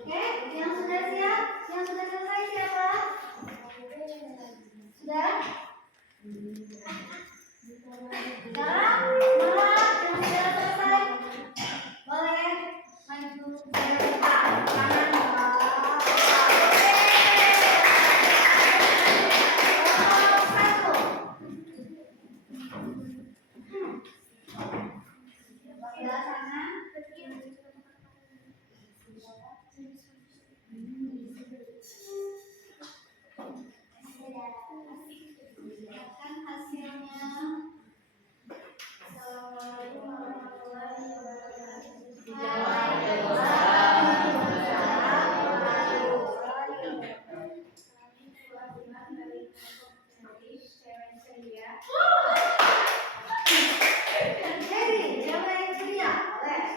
Oke, yang sudah siap, yang sudah selesai siapa? Sudah? Sekarang malah yang sudah selesai boleh maju ke depan kanan satu. Sebelah sana. Lihatkan hasilnya. Assalamualaikum warahmatullahi wabarakatuh. Jadi, siapa yang ceria?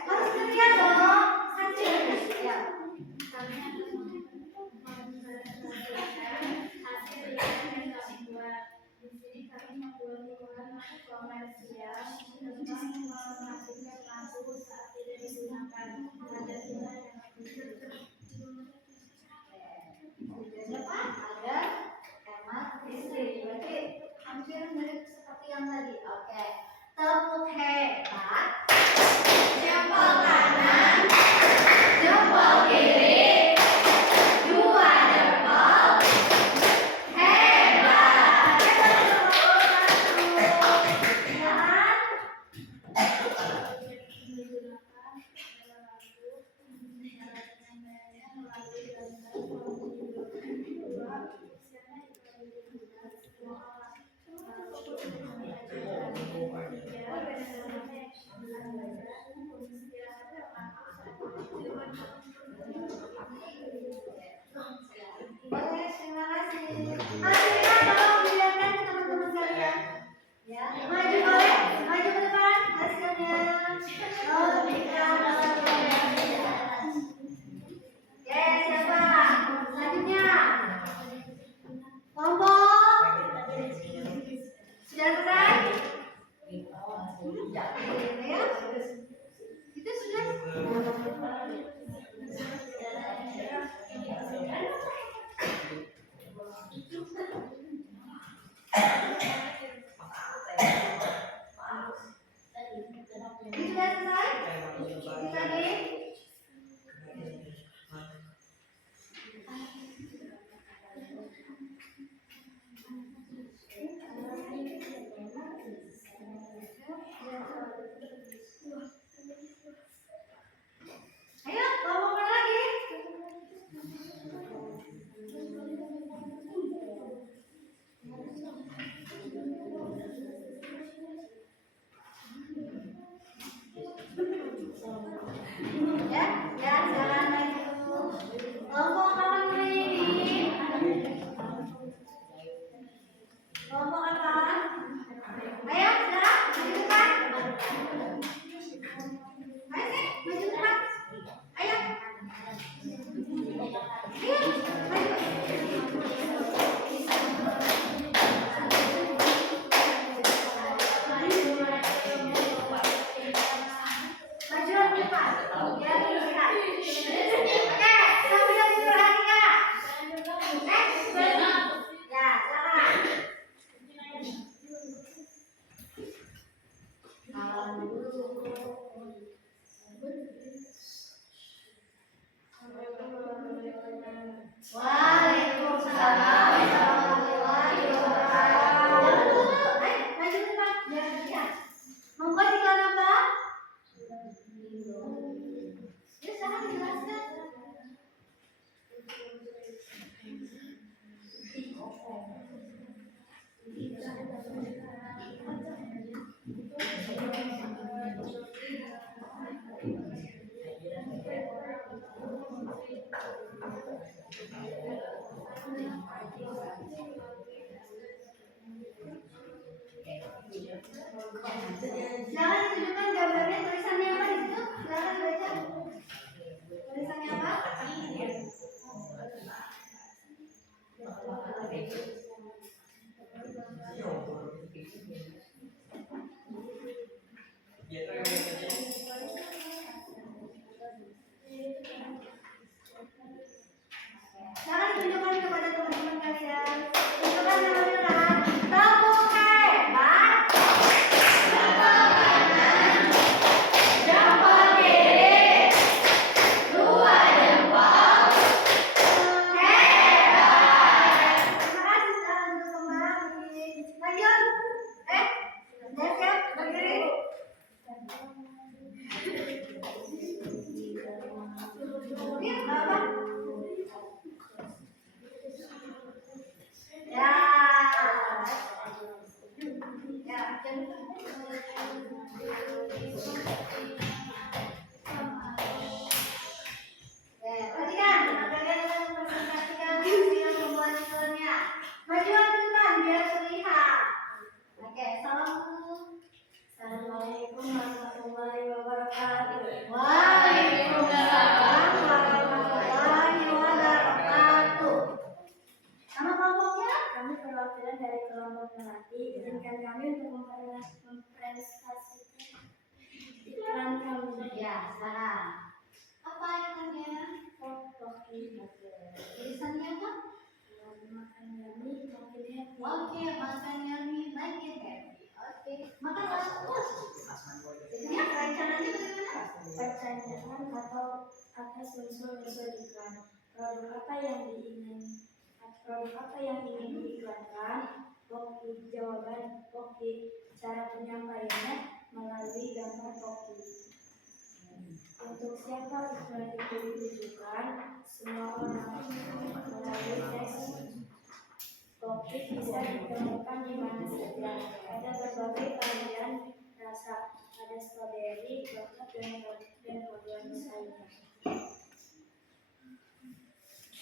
Harus ceria dong. Saja ya. Depan ada hemat listrik. Berarti hampir mirip seperti yang tadi. Oke. Tepuk hebat. Jempol kanan. Jempol kiri. Dua jempol. Hebat. Boleh, terima kasih. Hasilnya tolong dilihatkan ke teman-teman sekalian. Ya, maju boleh, maju ke depan hasilnya. Oh, tidak. Oke, siapa? Selanjutnya. Kelompok. Sudah selesai? Ya. Itu sudah. Ini sudah selesai? Bisa di? Ayo, kelompok lagi. Ya, jangan maju. Kelompok apa ini? Kelompok apa? Ayo, sudah, maju depan. Ayo sih, maju depan. Ayo. Ayo, maju. Majuan ke depan. Ya, lihat. Oke, sambil diperhatikan. Ya, silakan. Salam dulu. Waalaikumsalam warahmatullahi wabarakatuh. Jangan dulu. Ayo, maju ke depan. Biar lihat. Membuat iklan apa? Ya, sangat dijelaskan. Jangan ditunjukkan kepada teman-teman kalian. Tunjukkan yang benar. Tepuk hebat. Jempol kanan. Jempol kiri. Dua jempol. Hebat. Terima kasih sudah duduk kembali. Lanjut. Sudah siap berdiri? Ini apa? Ya. Ya. Perhatikan, kalian akan mempresentasikan hasil pembuatan siswanya. Majuan ke depan biar terlihat. Oke, salam dulu. Assalamualaikum warahmatullahi wabarakatuh. Waalaikumsalam warahmatullahi wabarakatuh. Nama kelompoknya? Kami perwakilan dari kelompok Melati. Izinkan kami untuk mempresentasikan iklan kami. Ya, sekarang. Apa iklannya? Poki. Tulisannya apa? Makan yummy, makin happy. Oke, makan yummy, makin happy. Oke, makan terus. Jadinya rencananya bagaimana? Pertanyaan atau atas unsur-unsur iklan. Produk apa yang ingin diiklankan? Poki. Jawaban Poki. Cara penyampaiannya melalui gambar Poki. Untuk siapa iklan itu ditujukan? Semua orang. Melalui teks Poki bisa ditemukan di mana saja. Ada berbagai varian rasa. Ada strawberry, coklat, dan potongan sayur.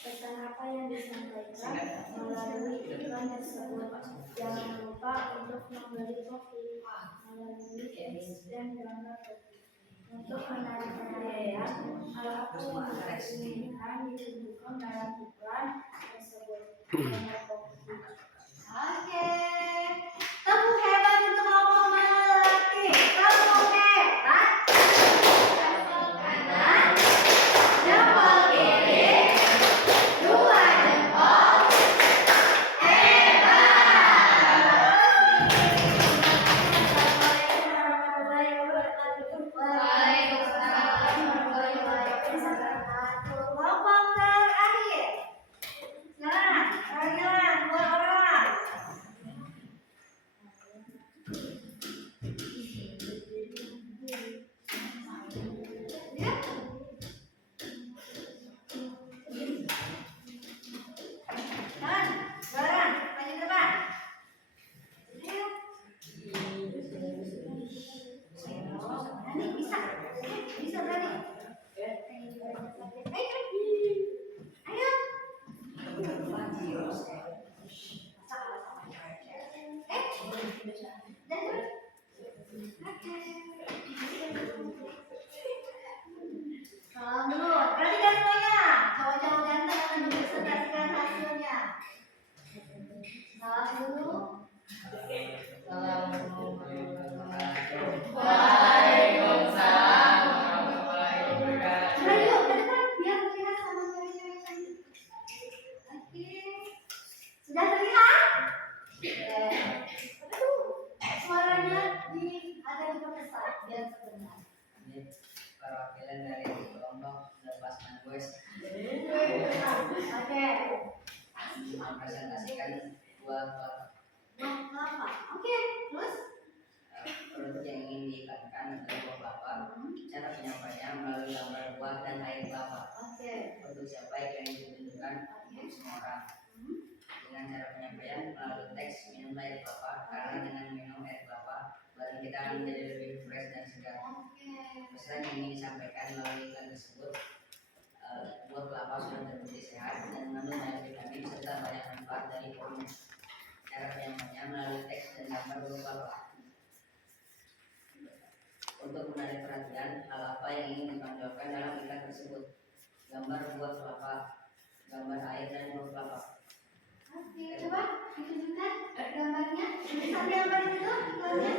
Pesan apa yang disampaikan melalui iklan tersebut? Jangan lupa untuk membeli kopi melalui teks dan gambar kopi. Untuk menarik perhatian, hal apa yang diinginkan ditunjukkan dalam iklan tersebut? Gambar kopi. Oke. Tepuk hebat untuk kelompok Melati. Tepuk hebat. Jempol kanan. Jempol kiri. Dua jempol. Hebat. Assalamualaikum warahmatullahi wabarakatuh. Waalaikumsalam warahmatullahi wabarakatuh. Kelompok terakhir. Silakan, kalian dua orang. Ya. Kan, barang, maju depan. Ayo. Berani, bisa. Bisa berani. Ayo. Salam dulu, perhatikan semuanya. Cowok-cowok ganteng akan dipresentasikan hasilnya. Salam dulu. Nah, yuk, ke depan biar terlihat sama cewek-cewek cantik. Oke. Sudah terlihat? Aduh, suaranya agak diperbesar biar terdengar. Perwakilan dari kelompok Lepaskan Boys Oke. mempresentasikan buah kelapa. Buah kelapa. Oke, terus? Produk yang ingin diiklankan adalah buah kelapa. Cara penyampaiannya melalui gambar buah dan air kelapa. Oke. Untuk siapa yang ditunjukkan untuk semua orang. Dengan cara penyampaian melalui teks minum air kelapa, karena dengan minum air kelapa badan kita akan menjadi lebih fresh dan segar. Oke. Pesan yang ingin disampaikan melalui iklan tersebut, buah kelapa sudah terbukti sehat dan mengandung banyak vitamin serta banyak manfaat dari pohonnya. Cara penyampaiannya melalui teks dan gambar buah kelapa. Untuk menarik perhatian, hal apa yang ingin ditonjolkan dalam iklan tersebut? Gambar buah kelapa, gambar air dan buah kelapa. Oke, coba ditunjukkan gambarnya. Bisa gambar itu iklannya.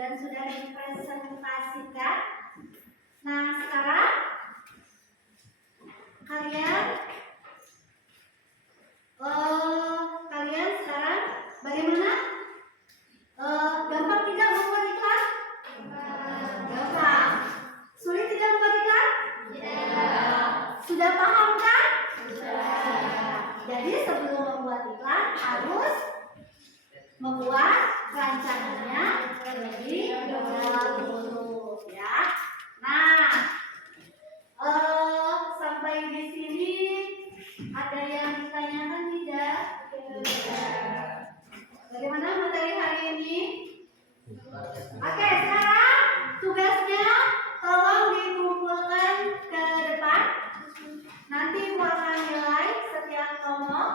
dan sudah dipresentasikan. Nah, sekarang kalian sekarang bagaimana? Gampang tidak membuat iklan? Gampang. Sulit tidak membuat iklan? Sudah paham kan? Jadi sebelum membuat iklan harus membuat rancangannya lebih dahulu ya. Nah, sampai di sini ada yang ditanyakan tidak? Bagaimana materi hari ini? Oke, sekarang tugasnya tolong dikumpulkan ke depan. Nanti Ibu akan nilai setiap kelompok,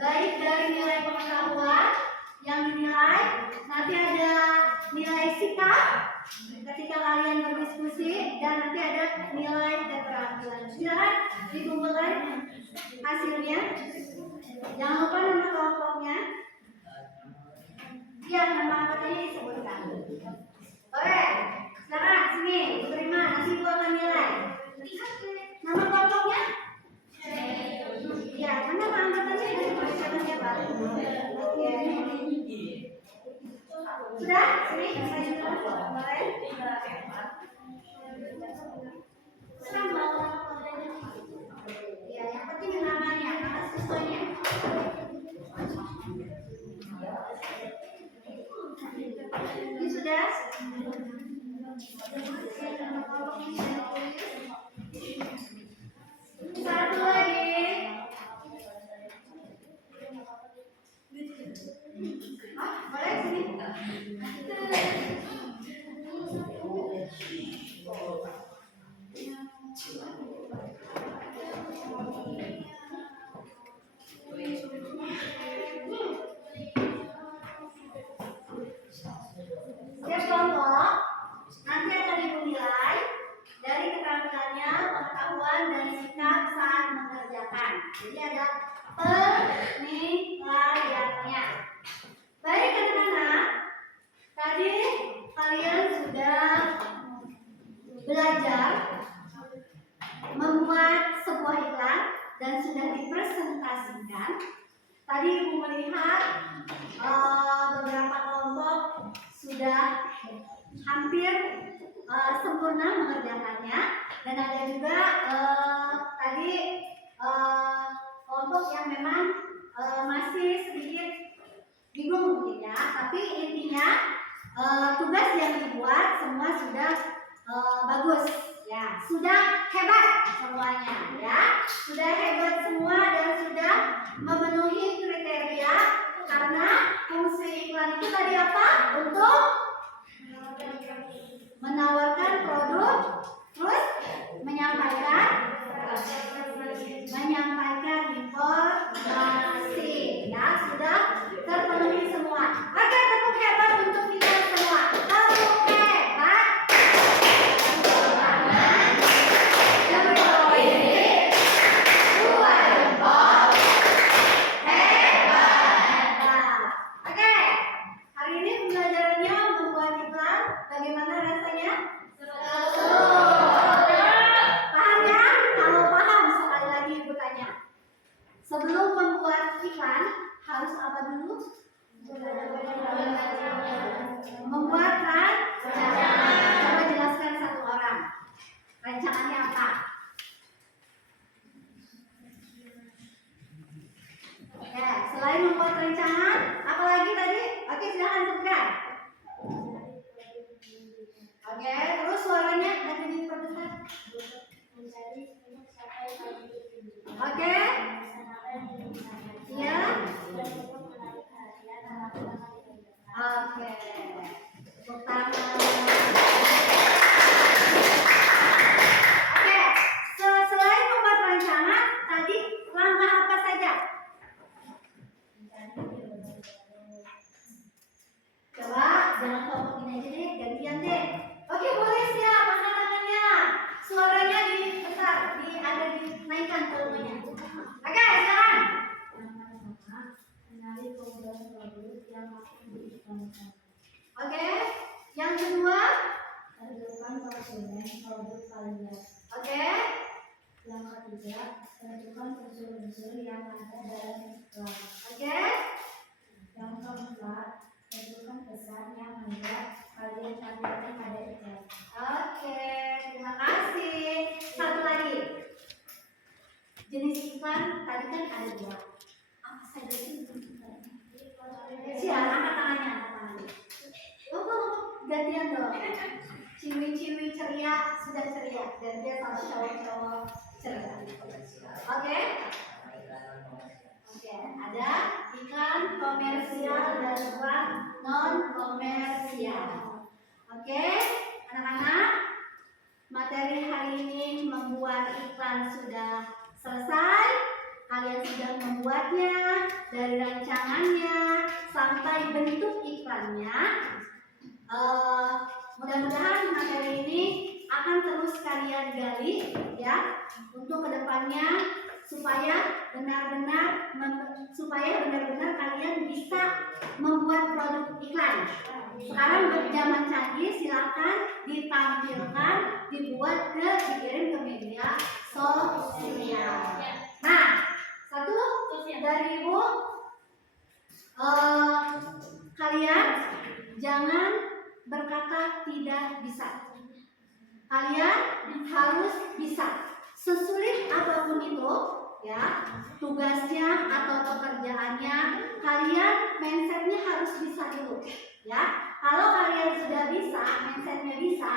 baik dari nilai pengetahuan yang dinilai, nanti ada nilai sikap ketika kalian berdiskusi, dan nanti ada nilai keterampilan. Silakan dikumpulkan hasilnya. Jangan lupa nama kelompoknya. Iya, nama anggotanya disebutkan. Oke, silakan sini diterima. Nanti Ibu akan nilai. Nama kelompoknya? Iya, mana nama anggotanya disebutkan siapa? Oke. Sudah? Sini, saya juga boleh. Sama. Ya, yang penting namanya, nama siswanya. Ini sudah. Satu lagi. Boleh sini. Setiap kelompok nanti akan dinilai dari keterampilannya, pengetahuan, dan sikap saat mengerjakan. Jadi ada penilaiannya. Baik anak-anak, tadi kalian sudah belajar membuat sebuah iklan dan sudah dipresentasikan. Tadi Ibu melihat beberapa kelompok sudah hampir sempurna mengerjakannya, dan ada juga tadi kelompok yang memang masih sedikit bingung mungkin ya, tapi intinya tugas yang dibuat semua sudah bagus ya, sudah hebat semuanya ya, sudah hebat semua dan sudah memenuhi kriteria, karena fungsi iklan itu tadi apa? Untuk menawarkan produk, terus menyampaikan informasi ya, sudah terpenuhi semua. Oke, tepuk hebat untuk kita semua. Tepuk hebat. Jempol ini, dua jempol. Hebat. Oke, hari ini pembelajarannya membuat iklan. Bagaimana rasanya? Seru. Paham ya? Kalau paham, sekali lagi Ibu tanya. Sebelum membuat iklan, harus apa dulu? Membuat rancangan. Coba jelaskan satu orang. Rancangannya apa? Ya, selain membuat rancangan, apa lagi tadi? Oke, silahkan sebutkan. Oke, terus suaranya nanti diperbesar. Oke. Iya. Oke. Tepuk tangan. Oke. Selain membuat rancangan, tadi langkah apa saja? Coba jangan kelompok ini aja deh, gantian deh. Oke, boleh kedua, tentukan konsumen produk kalian. oke. Yang ketiga, tentukan unsur-unsur yang ada dalam iklan. Oke. Yang keempat, tentukan pesan yang membuat kalian tampilkan pada iklan. Oke, terima kasih. Satu lagi. Jenis iklan tadi kan ada dua. Apa saja sih jenis iklan? Siapa angkat tangannya, angkat tangannya. Oh, gantian dong. Ciwi-ciwi ceria sudah ceria, gantian sama cowok-cowok ceria. Oke? Oke, ada iklan komersial dan iklan non komersial. Oke, anak-anak, materi hari ini membuat iklan sudah selesai. Kalian sudah membuatnya dari rancangannya sampai bentuk iklannya. Mudah-mudahan materi ini akan terus kalian gali ya untuk kedepannya supaya benar-benar kalian bisa membuat produk iklan. Sekarang berjaman canggih, silakan ditampilkan, dikirim ke media sosial. Nah, satu dari Ibu, kalian jangan berkata tidak bisa. Kalian harus bisa. Sesulit apapun itu, ya, tugasnya atau pekerjaannya, kalian mindsetnya harus bisa dulu, ya. Kalau kalian sudah bisa, mindsetnya bisa,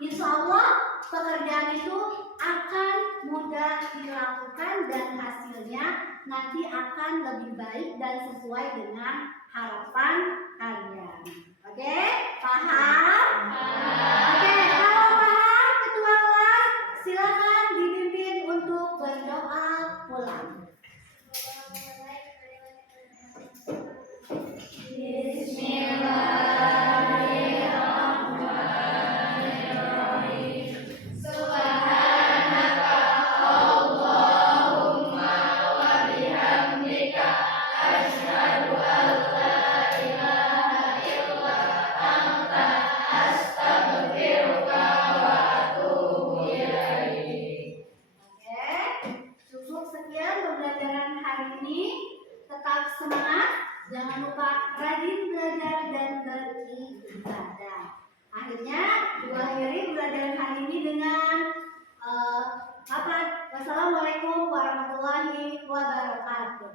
insya Allah pekerjaan itu akan mudah dilakukan dan hasilnya nanti akan lebih baik dan sesuai dengan harapan kalian. Oke, paham? Oke, kalau paham ketua kelas silakan dipimpin untuk berdoa pulang. Cukup sekian pembelajaran hari ini. Tetap semangat, jangan lupa rajin belajar dan beribadah. Akhirnya akhiri pembelajaran hari ini dengan wassalamualaikum warahmatullahi wabarakatuh.